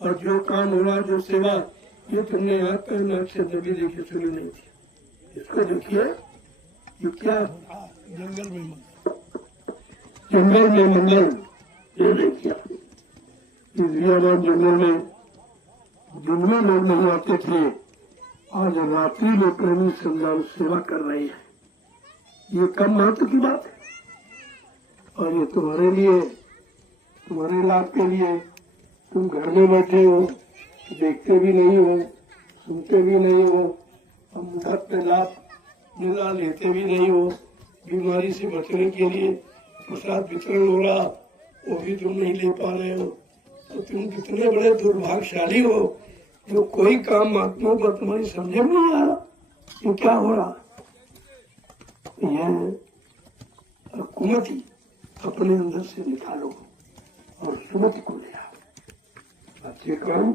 और जो काम हो रहा, जो सेवा, ये तुमने हाथ का नाक से कभी देखी सुनी नहीं थी। इसको देखिए, ये क्या जंगल में मंगल, ये देखिए इस जियाबाद जंगल में दिन में लोग नहीं आते थे, आज रात्रि में प्रेमी संतान सेवा कर रहे हैं। ये कम महत्व की बात है। और ये तुम्हारे लिए, तुम्हारे लाभ के लिए, तुम घर में बैठे हो, देखते भी नहीं हो, सुनते भी नहीं हो, हम घर पे लाभ मिला लेते भी नहीं हो। बीमारी से बचने के लिए प्रसाद वितरण हो रहा, वो भी तुम नहीं ले पा रहे हो। तो तुम कितने बड़े दुर्भाग्यशाली हो, जो कोई काम महात्माओं का तुम्हारी समझ में नहीं आ रहा। ये क्या हो रहा? यह कुमति अपने अंदर से निकालो और सुमति को ले आओ। अच्छे काम,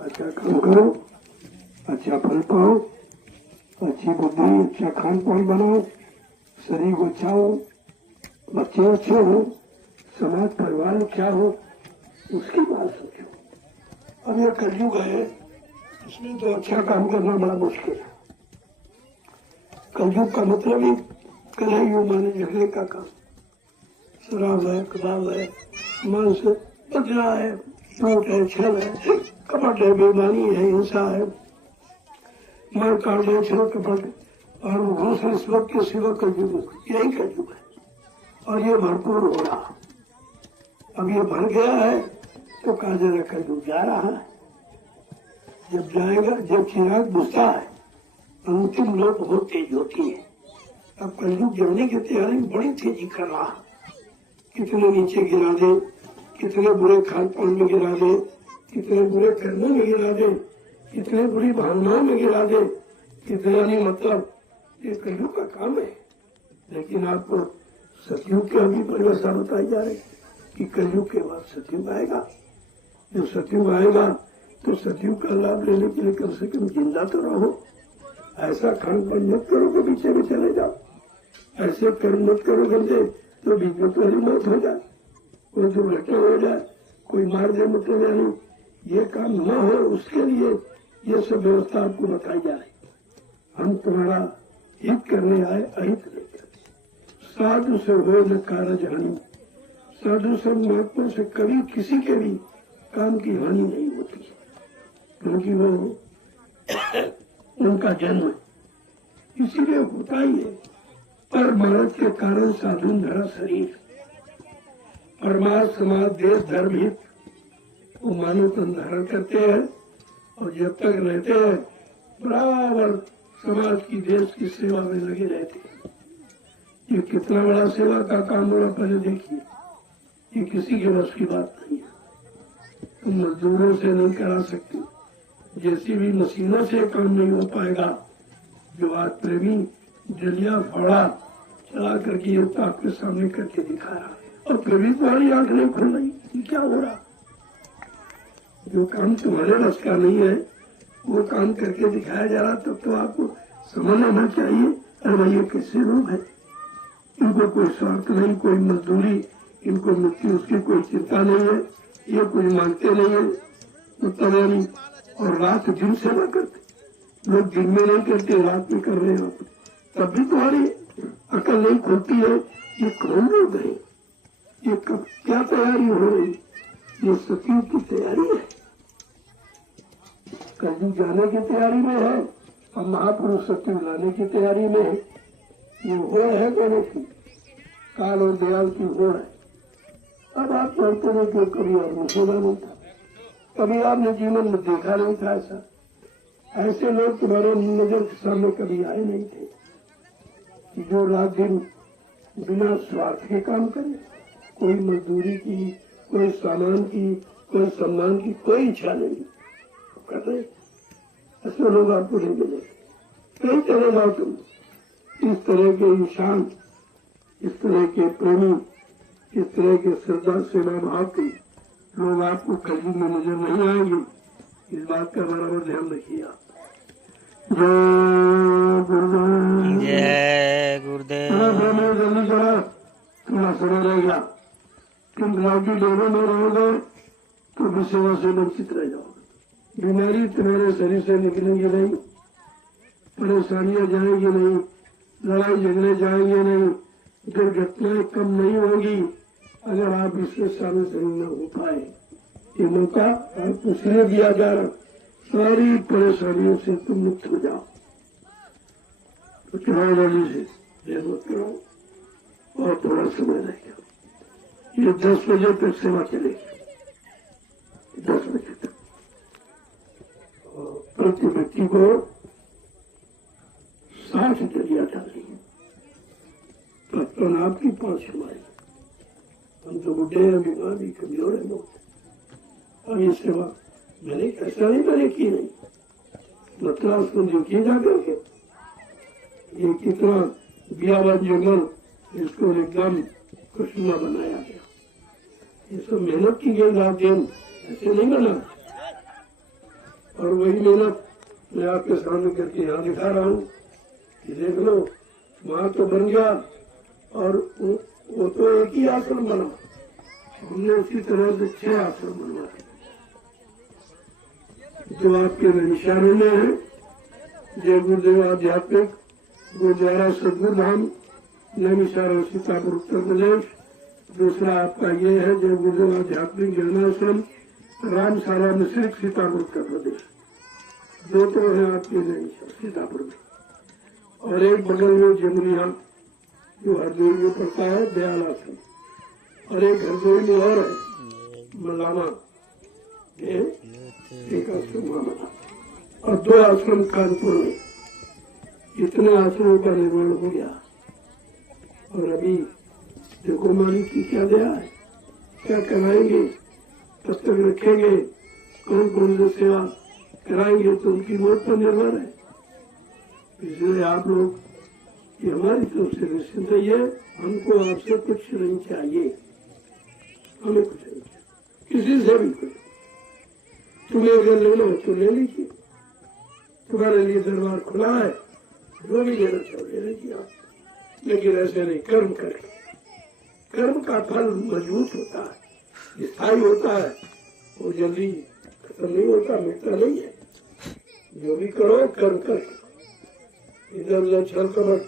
अच्छा काम करो, अच्छा फल पाओ, अच्छी बुद्धि, अच्छा खान पान बनाओ, शरीर को अच्छा हो, बच्चे अच्छे हो, समाज परिवार अच्छा हो, उसकी बात सोचो। अब यह कलयुग है, इसमें तो अच्छा काम करना बड़ा मुश्किल है। कलयुग का मतलब ही कलयुग माने झगड़े का काम। शराब है, कबाब है, मांस बदला है, झूठ है, छल है, कपट है, बेईमानी है, हिंसा है, मार काट है, छल कपट और घूस रिश्वत के सिवा कलयुग, यही कलयुग है। और ये भरपूर हो रहा। अब ये भर गया है तो कहा जरा कलयुग जा रहा है। जब जाएगा, जब चिराग बुझता है, अंतिम लोग बहुत तेज होती है। अब कलयुग जलने की तैयारी में बड़ी तेजी कर रहा। कितने नीचे गिरा दे, कितने बुरे खान पान में गिरा दे, कितने बुरे कर्मों में गिरा दे, कितने बुरी भावनाओं में गिरा दे, कितने नहीं, मतलब ये कलयुग का काम है। लेकिन आपको सतयुग की अभी परिभाषा बताई जा रही कि कलयुग के बाद सतयुग आएगा। जब सतयुग आएगा तो सतयुग का लाभ लेने के लिए कम से कम जिंदा तो रहो। ऐसा खान पान मत करो कि पीछे में चले जाओ, ऐसे कर्म मत करो गंदे तो बीच में तुम्हारी मौत हो जाए, कोई दुर्घटना हो जाए, कोई मार दे, मतलब यानी ये काम न हो, उसके लिए ये सब व्यवस्था आपको बताई जा रही। हम तुम्हारा हित करने आए, अहित नहीं करते। साधु से हो न कारज हानि, साधु सब महात्मा से कभी किसी के भी काम की हानि नहीं होती, क्योंकि वो उनका जन्म है, इसीलिए होता ही है। पर मरद के कारण साधु धरा शरीर, परमार्थ समाज देश धर्म हित वो मानव तन धारण करते हैं। और जब तक रहते हैं बराबर समाज की, देश की सेवा में लगे रहते हैं। ये कितना बड़ा सेवा का काम हो रहा, पहले देखिए। ये किसी के बस की बात नहीं है। तुम मजदूरों से नहीं करा सकते, जैसी भी मशीनों से काम नहीं हो पाएगा। जो आज प्रेमी जलिया फाड़ा चला करके ये तो आपके सामने करके दिखा रहा, और कभी तुम्हारी आंख नहीं खुल रही। ये क्या हो रहा? जो काम तुम्हारे बस का नहीं है वो काम करके दिखाया जा रहा, तब तो आपको समझ लेना चाहिए, अरे भाई ये कैसे लोग हैं, इनको कोई स्वार्थ नहीं, कोई मजदूरी, इनको मृत्यु उसकी कोई चिंता नहीं है, ये कोई मानते नहीं है, मतलब यानी। और रात दिन सेवा करते लोग, दिन में नहीं करते, रात में कर रहे हो, तब भी तुम्हारी अकल नहीं खुलती है। ये कौन लोग है? ये कब क्या तैयारी हो रही? ये सतयुग की तैयारी है, कलयुग जाने की तैयारी में है, और महापुरुष सतयुग लाने की तैयारी में है। ये होड़ है दोनों की, काल और दयाल की होड़ है। अब आप जानते हैं कि कभी आपने सुना नहीं था, कभी आपने जीवन में देखा नहीं था ऐसा। ऐसे लोग तुम्हारे नजर के सामने कभी आए नहीं थे, जो रात दिन बिना स्वार्थ के काम करे, कोई मजदूरी की, कोई सामान की, कोई सम्मान की कोई इच्छा नहीं कर रहे। ऐसे लोग आपको नहीं मिले। कहीं चले जाओ तुम, इस तरह के इंसान, इस तरह के प्रेमी, इस तरह के श्रद्धा सेवा भाव के लोग आपको कलयुग में नजर नहीं आएंगे। इस बात का बराबर ध्यान रखिए आप। जय गुरुदेव। जल्दी चला, थोड़ा समय रहेगा। तुम लौकी डेरों में रहोगे तो भी सेवा से वंचित रह जाओगे। बीमारी तुम्हारे शरीर से निकलेंगी नहीं, परेशानियां जाएंगी नहीं, लड़ाई झगड़े जाएंगे नहीं, दुर्घटनाएं कम नहीं होगी अगर आप इससे शामिल नहीं हो पाए। ये मौका आपको इसलिए दिया जा रहा, सारी परेशानियों से तुम मुक्त हो जाओ। तो चुनाव जल्दी से देर मत करो और थोड़ा समय रहेगा। ये 10 बजे तक सेवा चलेगी, 10 बजे तक। प्रति व्यक्ति को 60 जलिया डालेंगे, 55 आपकी, 5 हमारी। हम तो बुढ़े हैं, बीमार भी, कमजोर है लोग। अब ये सेवा मैंने ऐसा नहीं मैंने की नहीं, मतलब उसको देखिए जाकर के ये कितना बियाबान जंगल, इसको एकदम खुशनुमा बनाया गया। ये सब मेहनत की गई रात दिन, ऐसे नहीं बना। और वही मेहनत मैं आपके सामने करके यहाँ दिखा रहा हूँ कि देख लो, वहां तो बन गया और वो तो एक ही आश्रम बना, हमने उसी तरह से 6 आश्रम बनवाए जो आपके निशानों में है। जय गुरुदेव आध्यात्मिक गुरुद्वारा सदगुरु धाम, नैमिषारण्य, सीतापुर, उत्तर प्रदेश। दूसरा आपका ये है जय गुरुदेव आध्यात्मिक जन्माश्रम, रामशाला मिश्रिक, सीतापुर, उत्तर प्रदेश। 2 तो है आपके नैमिषार सीतापुर में, और एक बगल में जमुनिया जो हरदोई में पड़ता है, दयाल आश्रम, और एक हरदोई में और है मलाना, एक आश्रम बना, और 2 आश्रम कानपुर में। इतने आश्रमों का निर्माण हो गया। और अभी देखो मालिक की क्या दया है, क्या कराएंगे, पुस्तक रखेंगे, कौन कौन से सेवा कराएंगे तो उनकी मौत पर निर्भर है। इसलिए आप लोग ये हमारी तरफ से निश्चिंत है, हमको आपसे कुछ नहीं चाहिए, हमें कुछ नहीं चाहिए किसी से भी कुछ। तुम्हें अगर लेना हो तो ले लीजिए, तुम्हारे लिए दरबार खुला है, जो भी लेना चाहो ले लीजिए आप, लेकिन ऐसे नहीं, कर्म करके। कर्म का फल मजबूत होता है, स्थायी होता है, वो जल्दी खत्म नहीं होता, मिटता नहीं है। जो भी करो कर्म करके, इधर उधर छल कपट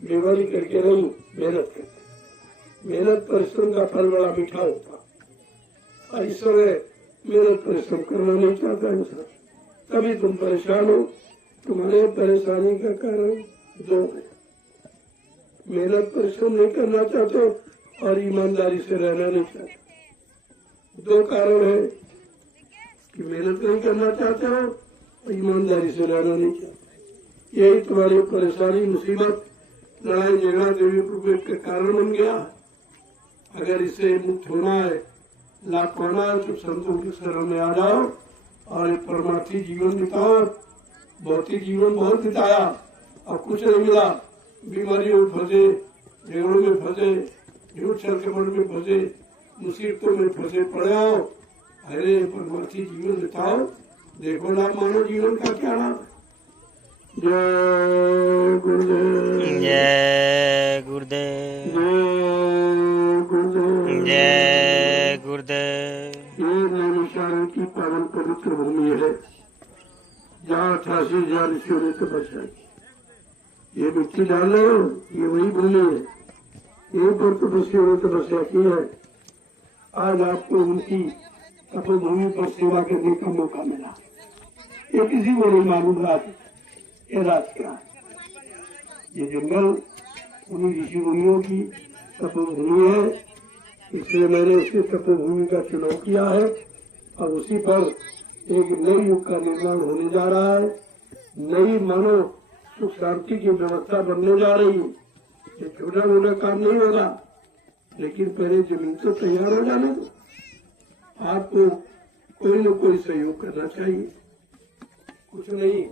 बेवारी करके नहीं, मेहनत करके। मेहनत परिश्रम का फल बड़ा मीठा होता है। इस समय मेहनत परिश्रम करना नहीं चाहता इंसान, तभी तुम परेशान हो। तुम्हारे परेशानी का कारण 2 है, मेहनत परिश्रम नहीं करना चाहते और ईमानदारी से रहना नहीं चाहते। 2 कारण है कि मेहनत नहीं करना चाहते हो और ईमानदारी से रहना नहीं चाहते। यही तुम्हारी परेशानी, मुसीबत, लड़ाई झगड़ा, देवी प्रवेश का कारण बन गया। अगर इससे मुक्त होना है, लाभ पाना है, तो संतों के शरण में आ जाओ और परमार्थी जीवन बिताओ। भौतिक जीवन बहुत बिताया और कुछ नहीं मिला, बीमारियों में फंसे, झगड़ों में फंसे, झूठ छल में फंसे, मुसीबतों में फंसे पड़े हो। अरे परमार्थी जीवन बिताओ, देखो ना मानव जीवन का क्या नाम। जय गुरुदेव, जय गुरुदेव, जय गुरुदेव, जय गुरुदेव। ये नैमिषारण्य की पावन पवित्र भूमि है, जहाँ 88,000 ऋषियों ने तपस्या की। ये मिट्टी डाल रहे हो, ये वही भूमि है, यहीं पर तपस्वियों ने तपस्या की है। आज आपको उनकी तपोभूमि पर सेवा करने का मौका मिला। ये किसी को नहीं मालूम रात, ये रात क्या है। ये जंगल उन्हीं ऋषि मुनियों की तपोभूमि है, इसलिए मैंने उसकी तपोभूमि का चुनाव किया है। और उसी पर एक नई युग का निर्माण होने जा रहा है, नई मानो सुख शांति की व्यवस्था बनने जा रही है। ये छोटा मोटा काम नहीं होगा, लेकिन पहले जमीन तो तैयार हो जाने दो, आपको कोई न कोई सहयोग करना चाहिए। कुछ नहीं,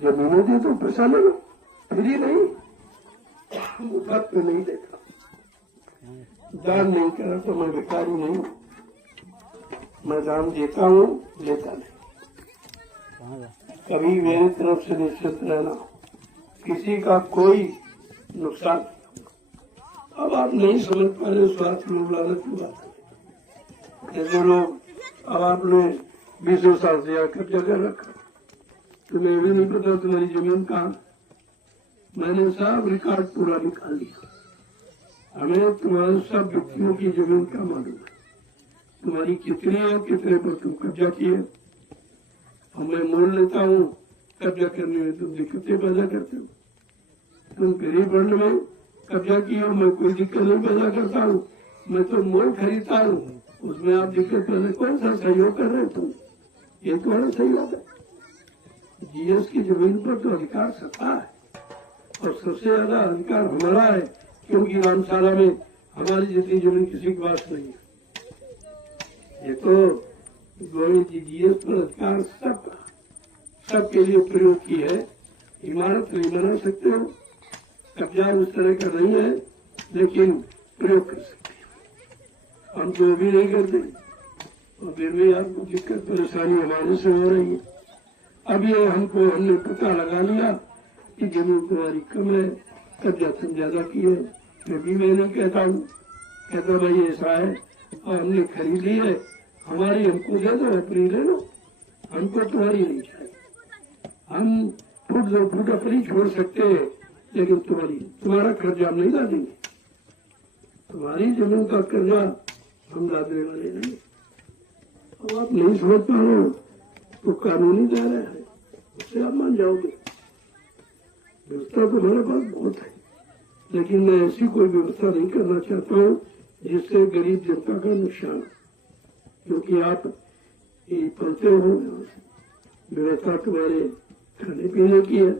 जमीनें दे तो पैसा ले लो, फ्री नहीं, मुफ्त में नहीं देता। दान नहीं करा तो मैं भिखारी नहीं हूँ, मैं दान देता हूँ, लेता नहीं। कभी मेरी तरफ से निश्चित रहना, किसी का कोई नुकसान नहीं। अब आप नहीं समझ पा रहे, स्वार्थ लोग लालच की बात है। जैसे लोग, अब आपने 20 साल से आकर जगह रखा, तुम्हें भी नहीं पता तुम्हारी जमीन कहाँ। मैंने सब रिकॉर्ड पूरा निकाल लिया, हमें तुम्हारे सब व्यक्तियों की जमीन का मालूम है, तुम्हारी कितनी है, कितने पर तुम कब्जा किए। और मैं मोल लेता हूँ, कब्जा करने में तुम दिक्कतें पैदा करते हो। तुम गरीब फंड में कब्जा किए हो, मैं कोई दिक्कत नहीं पैदा करता हूँ, मैं तो मोल खरीदता हूँ, उसमें आप दिक्कत पैदा, कौन सा सहयोग कर रहे हो तुम? ये तुम्हारा सहयोग है। जीएस की जमीन पर तो अधिकार सत्ता है, और सबसे ज्यादा अधिकार हमारा है, क्योंकि रामशाला में हमारी जितनी जमीन किसी के पास नहीं है। ये तो गोविंद जी जीएस पर अधिकार सबके लिए प्रयोग की है। इमारत नहीं बना सकते हो, कब्जा उस तरह का नहीं है, लेकिन प्रयोग कर सकते हो। हम तो भी नहीं करते, और फिर भी आपको दिक्कत परेशानी हमारे से हो रही है। अब ये हमने पता लगा लिया कि जमीन तुम्हारी कम है, कब्जा तुम ज्यादा की है। मैं भी मैंने कहता हूँ, कहता भाई ऐसा है, और हमने खरीद ली है, हमारी हमको दे दो, अपनी ले लो, हमको तुम्हारी नहीं चाहिए। हम फुट 2 फुट अपनी छोड़ सकते हैं, लेकिन तुम्हारा कर्जा हम नहीं ला देंगे। तुम्हारी जमीन का कर्जा हम लादने वाले नहीं। अब आप नहीं समझ पा रहे हो तो कानूनी दायरा है, उससे आप मान जाओगे। व्यवस्था तो हमारे पास बहुत है, लेकिन मैं ऐसी कोई व्यवस्था नहीं करना चाहता हूँ जिससे गरीब जनता का नुकसान, क्योंकि आप ये पलते हो, व्यवस्था तुम्हारे खाने पीने की है,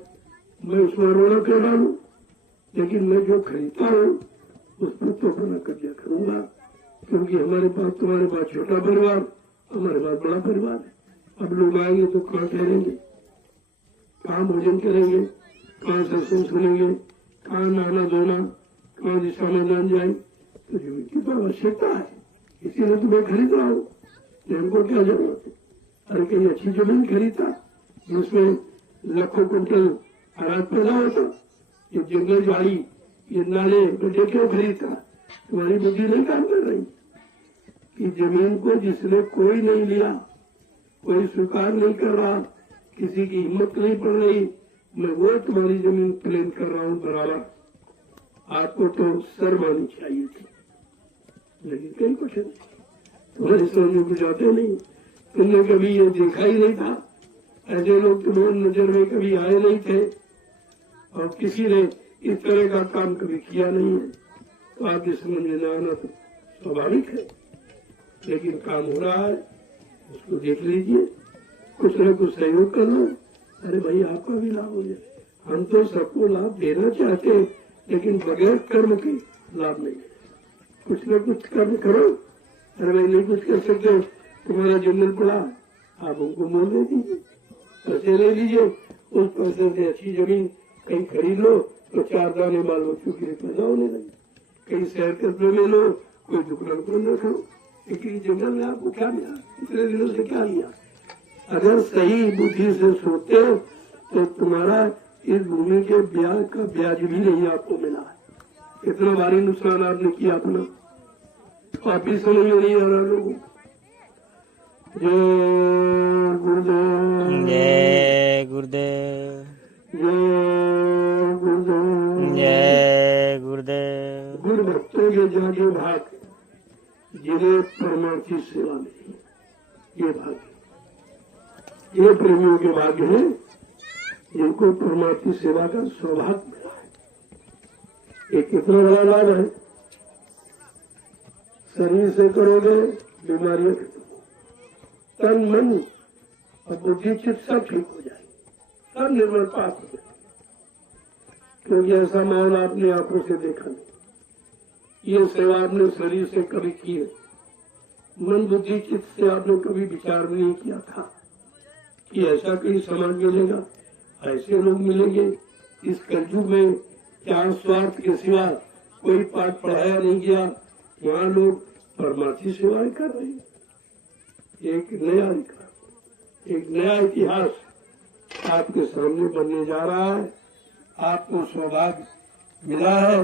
मैं उसमें रोना कर रहा हूँ, लेकिन मैं जो खरीदता हूँ उस पर तो अपना कब्जा करूंगा, क्योंकि हमारे पास, तुम्हारे पास छोटा परिवार, हमारे पास बड़ा परिवार है। अब लोग आएंगे तो कहाँ ठहरेंगे, कहाँ भोजन करेंगे, कहाँ सत्संग सुनेंगे, कहाँ नहाना धोना, कहाँ दिशा में जान जाए। तो जमीन की तो आवश्यकता है, इसीलिए तुम्हें खरीद रहा हूँ। हमको क्या जरूरत है? अरे कहीं अच्छी जमीन खरीदता जिसमें लाखों कुंटल अनाज पैदा होता, ये जंगल झाड़ी, ये नाले गड्ढे क्यों खरीदता? तुम्हारी बुद्धि नहीं काम कर रही कि जमीन को जिसने कोई नहीं लिया, कोई स्वीकार नहीं कर रहा, किसी की हिम्मत नहीं पड़ रही, मैं वो तुम्हारी जमीन क्लेम कर रहा हूँ बराबर। आपको तो शर्म आनी चाहिए थी, लेकिन कहीं कुछ नहीं, तुम्हारी समझ में कुछ आते नहीं। तुमने कभी ये देखा ही नहीं था, ऐसे लोग तुम्हारी नजर में कभी आए नहीं थे, और किसी ने इस तरह का काम कभी किया नहीं है, तो आपके समझ में न आना तो स्वाभाविक है। लेकिन काम हो रहा है, उसको देख लीजिए, कुछ न कुछ सहयोग कर लो। अरे भाई, आपका भी लाभ हो जाए। हम तो सबको लाभ देना चाहते हैं, लेकिन बगैर कर्म के लाभ नहीं है। कुछ न कुछ कर्म करो। अरे भाई, नहीं कुछ कर सकते, तुम्हारा जंगल पड़ा, आप उनको मोल दे दीजिए, पैसे ले लीजिए, उस पैसे से अच्छी जमीन कहीं खरीद लो तो 4 दाने बाल बच्चों के लिए पैदा होने लगे। कहीं शहर कस्बे में लो, कोई दुकान को न करो, क्योंकि जंगल में आपको क्या मिला, इतने दिनों से क्या लिया? अगर सही बुद्धि से सोचते हो तो तुम्हारा इस भूमि के ब्याज का ब्याज भी नहीं आपको मिला है। इतना भारी नुकसान आपने किया अपना, आप भी समझ में नहीं आ रहा लोगों। जय गुरुदेव, जय गुरुदेव, जय गुरुदेव, जय गुरुदेव। गुरु भक्तों के जागे भाग, जिन्हें परमार्थी सेवा मिली, ये भाग्य, ये प्रेमियों के भाग्य है जिनको परमार्थी सेवा का सौभाग्य मिला है। ये कितना बड़ा लाभ है। शरीर से करोगे बीमारियां खत्म, तन मन और बुद्धि चित्त सब ठीक हो जाए, सब निर्मल पाप हो जाए, क्योंकि ऐसा माहौल आपने आंखों से देखा नहीं। ये सेवा आपने शरीर से कभी की है, मन बुद्धि चित्त से आपने कभी विचार भी नहीं किया था कि ऐसा कहीं समाज मिलेगा, ऐसे लोग मिलेंगे इस कलयुग में। क्या स्वार्थ के सिवा कोई पाठ पढ़ाया नहीं गया, वहाँ लोग परमार्थी सेवाएं कर रहे हैं। एक नया विकास, एक नया इतिहास आपके सामने बनने जा रहा है। आपको सौभाग्य मिला है,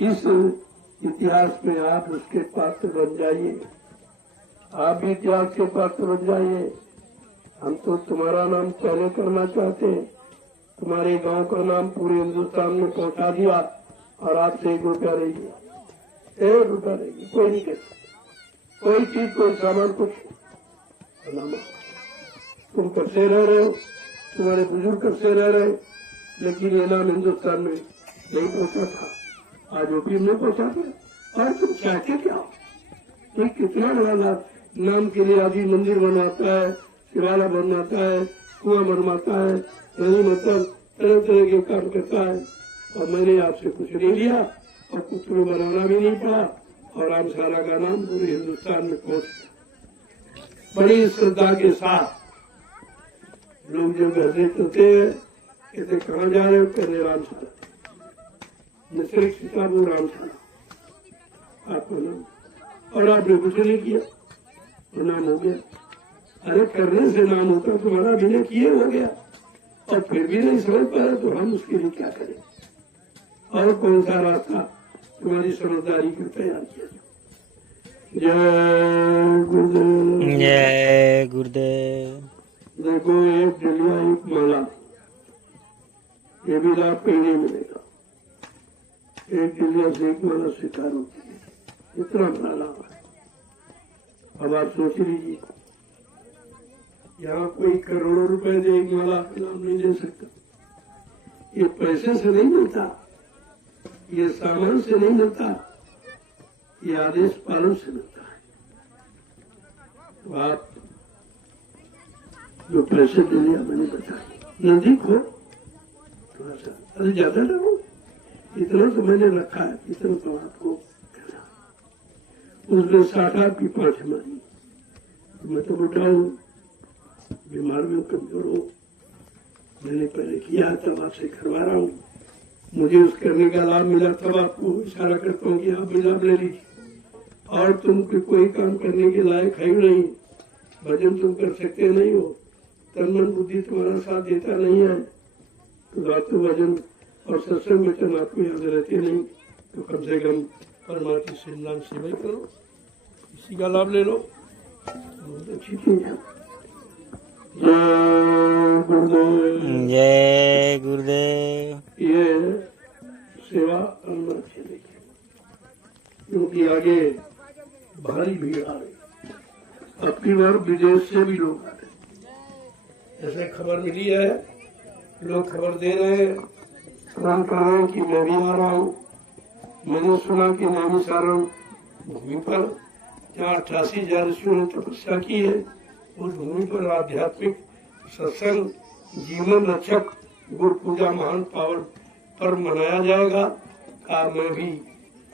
इस इतिहास में आप उसके पात्र बन जाइए। आप भी इतिहास के पात्र बन जाइए। हम तो तुम्हारा नाम पहले करना चाहते हैं, तुम्हारे गांव का नाम पूरे हिंदुस्तान में पहुंचा दिया और आपसे 1 रुपया नहीं दिया, 1 रुपया नहीं दिया, कोई नहीं कहता, कोई चीज कोई सामान कुछ तुम करते रह रहे हो, तुम्हारे बुजुर्ग करते रह रहे, लेकिन ये नाम हिंदुस्तान में नहीं पहुंचा था, आज यूपी में पहुंचा दिया। और तुम चाहते क्या हो? ये कितना बड़ा नाम के लिए आदि मंदिर बनवाता है, शिवाला बनवाता है, कुआं बनवाता है, नहीं मतलब तरह तरह के काम करता है। और मैंने आपसे कुछ नहीं लिया और कुछ में बनाना भी नहीं पड़ा और रामशाला का नाम पूरे हिंदुस्तान में पहुंच गया। बड़ी श्रद्धा के साथ लोग जो घर से चलते हैं, कहते कहाँ जा रहे हो? कहते रामशाला, मिश्रिक सीतापुर रामशाला आपको नाम, और आपने कुछ नहीं किया तो नाम हो गया। अरे करने से नाम होता, तुम्हारा बिना किए हो गया और फिर भी नहीं समझ पा रहे तो हम उसके लिए क्या करें? और कौन सा रास्ता तुम्हारी समझदारी को तैयार किया? जय गुरुदेव, जय गुरुदेव। देखो एक जलिया एक माला, ये भी लाभ कहीं नहीं मिलेगा। एक जलिया से एक माला स्वीकार होती है, इतना बड़ा लाभ है। अब आप सोच लीजिए, यहाँ कोई करोड़ों रुपए दे एक माला का नाम नहीं दे सकता। ये पैसे से नहीं मिलता, ये सामान से नहीं मिलता, ये आदेश पालन से मिलता है। तो आप जो पैसे दे दिया मैंने बताया, नजदीक हो थोड़ा सा, अरे ज्यादा ना हो, इतना तो मैंने रखा है, इतना तो आपको करना। उसने 60 की 5 मारी, मैं तो उठाऊ, बीमार में कमजोर हो, मैंने पहले किया तब आपसे करवा रहा हूँ। मुझे उस करने का लाभ मिला तब आपको इशारा करता हूँ कि आप भी लाभ ले लीजिए। और तुम कोई काम करने के लायक है ही नहीं, भजन तुम कर सकते नहीं हो, तन मन बुद्धि तुम्हारा साथ देता नहीं है, तो रात को भजन और सत्संग वचन आपको याद रहते नहीं, तो कम से कम परमात्मा से नाम सेवा करो, इसी का लाभ ले लो, बहुत अच्छी चीज है। जय गुरुदेव, जय गुरुदेव। ये सेवा करना चाहिए क्योंकि आगे भारी भीड़ आ रही। अब की बार विदेश से भी लोग आ रहे, ऐसे खबर मिली है, लोग खबर दे रहे हैं, फोन कर रहे हैं कि मैं भी आ रहा हूँ। मैंने सुना कि नैमिषारण्य भूमि पर जहाँ 88,000 ऋषियों ने तपस्या की है, उस भूमि पर आध्यात्मिक सत्संग जीवन रक्षक गुरु पूजा महान पावन पर्व मनाया जाएगा। मैं भी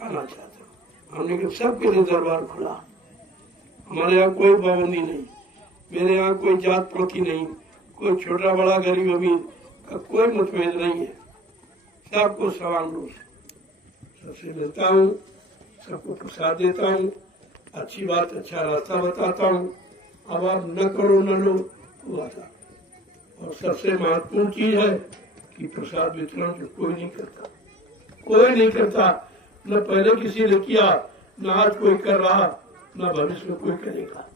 आना चाहता हूँ। हमने कहा सबके लिए दरबार खुला, हमारे यहाँ कोई पाबंदी नहीं, मेरे यहाँ कोई जात पाति नहीं, कोई छोटा बड़ा गरीब अमीर का कोई मतभेद नहीं है, सबको समान रूप सबसे मिलता हूँ, सबको प्रसाद देता हूँ, अच्छी बात अच्छा रास्ता बताता हूँ। अब आप न करो न लो वो आता। और सबसे महत्वपूर्ण चीज है कि प्रसाद वितरण जो कोई नहीं करता, कोई नहीं करता, न पहले किसी ने किया, न आज कोई कर रहा, न भविष्य में कोई करेगा।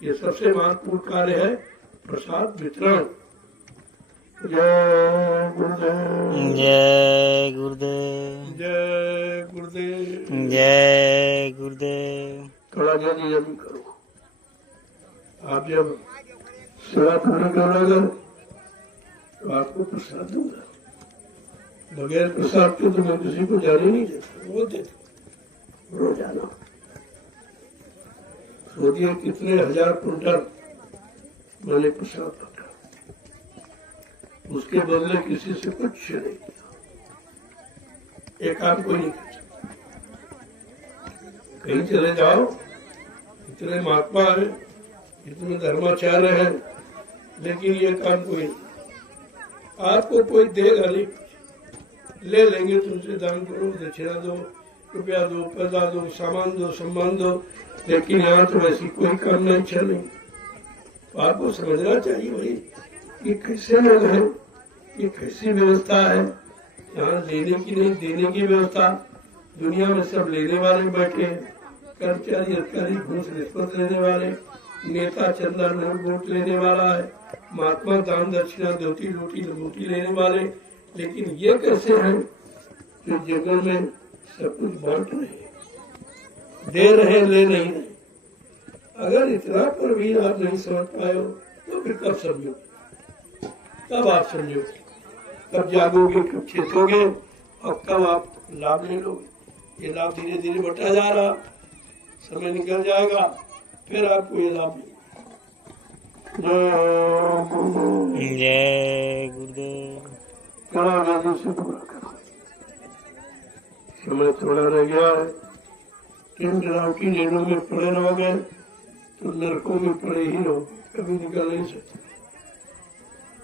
ये सबसे महत्वपूर्ण कार्य है प्रसाद वितरण। जय गुरुदेव, जय गुरुदेव। जय गुरुदेव, जय गुरुदेव। थोड़ा जल्दी जल्दी करो। आप जब सेवा करने का लगा तो आपको प्रसाद दूंगा, बगैर प्रसाद के तो मैं किसी को जाने नहीं देता, वो देता रोजाना। सोचिए कितने 1000 कुंटल मैंने प्रसाद पका, उसके बदले किसी से कुछ नहीं किया, एक काम कोई नहीं कर सकता। कहीं चले जाओ, इतने महात्मा है, इतने धर्माचार्य है, लेकिन ये काम कोई नहीं। आपको कोई देगा नहीं, ले लेंगे तुमसे, दान करो, दक्षिणा दो, रुपया दो, पैसा दो, सामान दो, सम्मान दो, लेकिन यहाँ तो ऐसी कोई काम नहीं चले। तो आपको समझना चाहिए भाई, ये कैसे लोग हैं, ये कैसी व्यवस्था है। यहाँ लेने की नहीं, देने की व्यवस्था। दुनिया में सब लेने वाले बैठे हैं, कर्मचारी अधिकारी घूस रिश्वत लेने वाले, नेता चंदा नोट वोट लेने वाला है, महात्मा दान दक्षिणा धोती रोटी लंगोटी लेने वाले। लेकिन ये कैसे हैं जो जंगल में सब कुछ बांट रहे हैं, दे रहे, ले नहीं रहे। अगर इतना पर भी आप नहीं समझ पाए हो तो फिर कब समझो, कब आप समझो, कब जागोगे, कब चेतोगे और कब आप लाभ ले लोगे। ये लाभ धीरे धीरे बढ़ता जा रहा, समय निकल जाएगा, फिर आपको ये लाभ मिलेगा। जय गुरुदेव। करो जल्दी से पूरा करो, समय थोड़ा रह गया है। तुम डरावटी जेलों में पड़े रहोगे तो नरकों में पड़े ही रहो, कभी निकल नहीं सकते।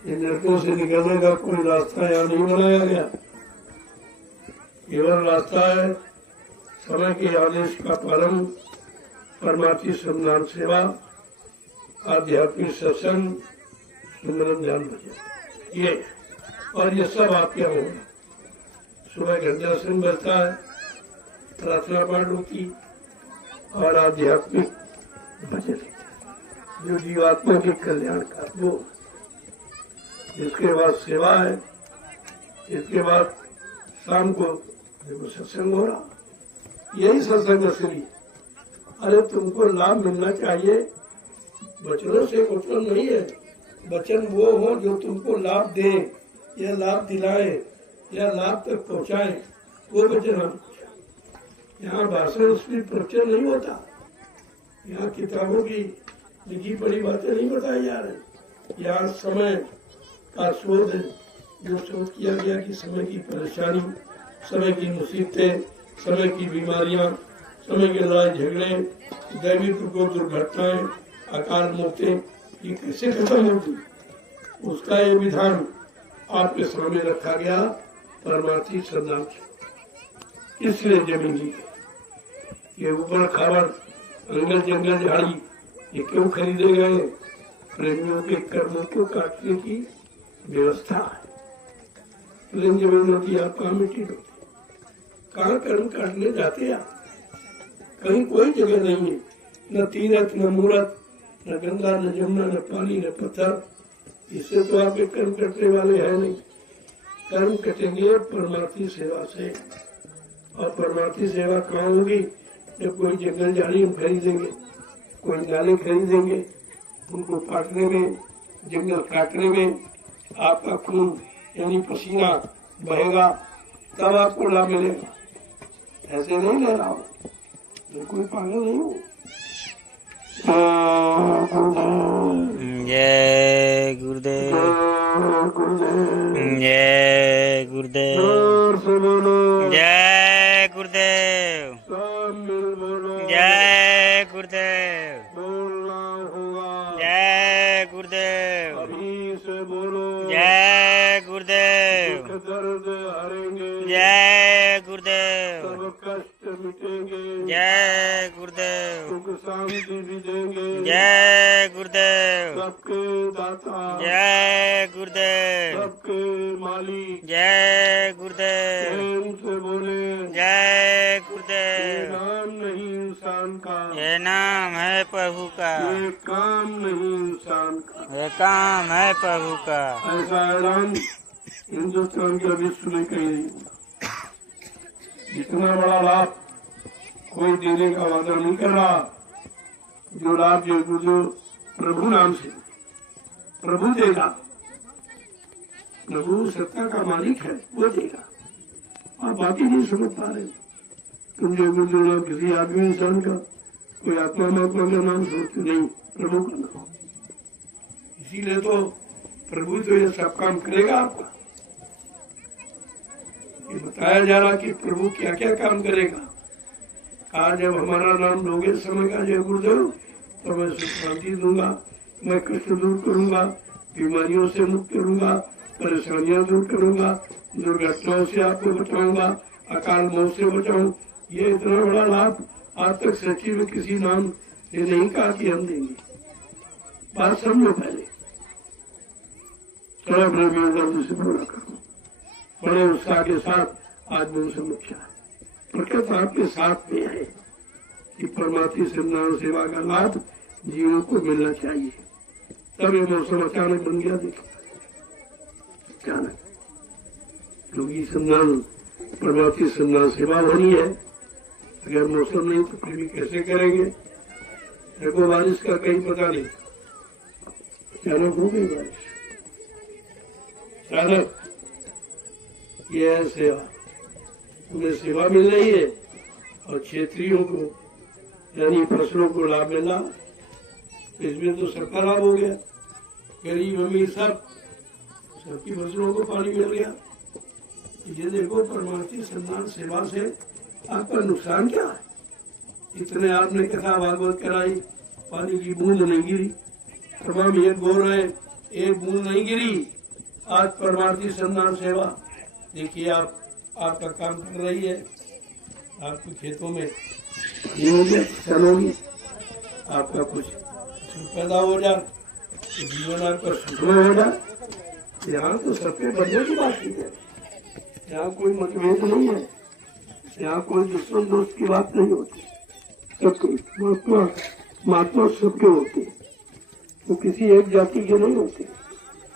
ये नरकों से निकलने का कोई रास्ता यहाँ नहीं बनाया गया, केवल रास्ता है समय के आदेश का पालन, परमार्थी संधान सेवा, आध्यात्मिक सत्संग, सुंदर ध्यान भजन, ये और ये सब आपके होगा। सुबह घंटा सिंह बजता है, प्रार्थना पाठ होती और आध्यात्मिक भजन जो जीवात्मा के कल्याण का वो। इसके बाद सेवा है, इसके बाद शाम को देखो सत्संग हो रहा, यही सत्संग असली। अरे तुमको लाभ मिलना चाहिए, वचनों से वचन नहीं है, वचन वो हो जो तुमको लाभ दे या लाभ दिलाए या लाभ तक पहुँचाए, वो वचन हम। यहाँ भाषण उसकी प्रवचन नहीं होता, यहाँ किताबों की लिखी पढ़ी बातें नहीं बताई जा रही। यहाँ समय का शोध है, जो शोध किया गया कि समय की परेशानी, समय की मुसीबतें, समय की बीमारियां, समय के लड़ाई झगड़े, दैवी को दुर्घटनाएं, अकाल मौतें, ये कैसे खत्म होती, उसका ये विधान आपके सामने रखा गया परमार्थी संधान। इसलिए जमीन जी ये ऊपर खावर अंगल जंगल झाड़ी ये क्यों खरीदे गए? प्रेमियों के कर्मों को काटने की व्यवस्था है। प्रेम जमीनों की आप कहाँ मिट्टी होती, कहाँ कर्म काटने जाते आप? कहीं कोई जगह नहीं है, न तीरथ न मूरत, न गंगा न जमुना, न पानी न पत्थर। इससे तो आपके कर्म कटने वाले है नहीं। कर्म कटेंगे परमार्थी सेवा से, और परमार्थी सेवा कहाँ होगी? जब कोई जंगल झाड़ी हम खरीदेंगे, कोई नाले खरीदेंगे, उनको काटने में, जंगल काटने में आपका खून यानी पसीना बहेगा, तब आपको लाभ मिलेगा। ऐसे नहीं ले रहा हूँ, मैं कोई पागल नहीं हूँ। जय गुरुदेव। जय गुरुदेव। जय गुरुदेव। जय गुरुदेव। बोलना होगा, जय गुरुदेव। अभी से बोलो, जय गुरुदेव। दर्द हरेंगे, जय गुरुदेव। सब कष्ट मिटेंगे, जय गुरुदेव। सुख शांति भी देंगे, जय गुरुदेव। सबके दाता, जय गुरुदेव। सबके मालिक, जय गुरुदेव। प्रेम से बोले, जय ये गुरुदेव। नाम नहीं इंसान का, ये नाम है प्रभु का, ये काम नहीं इंसान का। ये काम है प्रभु का। ऐसा ऐलान हिंदुस्तान के विश्व में कहीं नहीं हुआ। इतना बड़ा लाभ कोई देने का वादा नहीं कर रहा, जो लाभ जो प्रभु नाम से प्रभु देगा। प्रभु सत्ता का मालिक है, वो देगा। आप बात ही नहीं समझ पा रहे। तुम जो गुरु नाम किसी आदमी इंसान का, कोई आत्मा महात्मा का नाम सोचते नहीं, प्रभु का नाम। इसीलिए तो प्रभु तो ये सब काम करेगा आपका। ये बताया जा रहा कि प्रभु क्या क्या काम करेगा। आज जब हमारा नाम लोगे समय का जय गुरुदेव, तो मैं सुख शांति दूंगा, मैं कष्ट दूर करूंगा, बीमारियों से मुक्त करूंगा, परेशानियां दूर करूंगा, दुर्घटनाओं से आपको बचाऊंगा, अकाल मौत से बचाऊं। ये इतना बड़ा लाभ आज तक सचिव में किसी नाम ने नहीं कहा कि हम देंगे। बात समझो पहले, थोड़ा अपने मेहरबानी से पूरा करूं। बड़े उत्साह के साथ आज मैं समीक्षा प्रकृति आपके साथ में है कि परमात्मा सत्यनारायण सेवा का लाभ जीवों को मिलना चाहिए। तब ये मौसम अचानक बन गया। देखो अचानक क्योंकि सत्यनारायण परमात्मा सत्यनारायण सेवा होनी है। अगर मौसम नहीं तो फिर भी कैसे करेंगे। देखो बारिश का कहीं पता नहीं, अचानक हो गई बारिश, अचानक ये है सेवा, उन्हें सेवा मिल रही है और क्षेत्रियों को यानी फसलों को लाभ मिला। इसमें तो सबका लाभ हो गया, गरीब अमीर सबकी फसलों को पानी मिल गया। ये देखो परमार्थी सत्यनारायण सेवा से आपका नुकसान क्या है। इतने आपने कथा भागवत कराई, पानी की बूंद नहीं गिरी। तमाम ये बोल रहे एक बूंद नहीं गिरी। आज परमार्थी सत्यनारायण सेवा देखिए आपका काम कर रही है। आपके खेतों में ये हो गया, फसल होगी, आपका कुछ पैदा हो जाए तो जीवन आपका सुखमय हो जाए। यहाँ तो सबके बढ़ने की बात की है, यहाँ कोई मतभेद नहीं है, यहाँ कोई दुश्मन दोस्त की बात नहीं होती। सबके महात्मा सबके होते, वो किसी एक जाति के नहीं होते,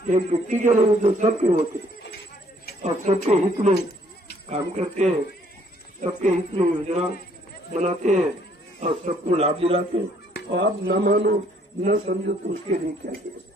एक व्यक्ति के नहीं होते, सबके होते और सबके हित में काम करते हैं, सबके हित में योजना बनाते हैं और सबको लाभ दिलाते हैं। और आप न मानो न समझो तो उसके लिए क्या करें।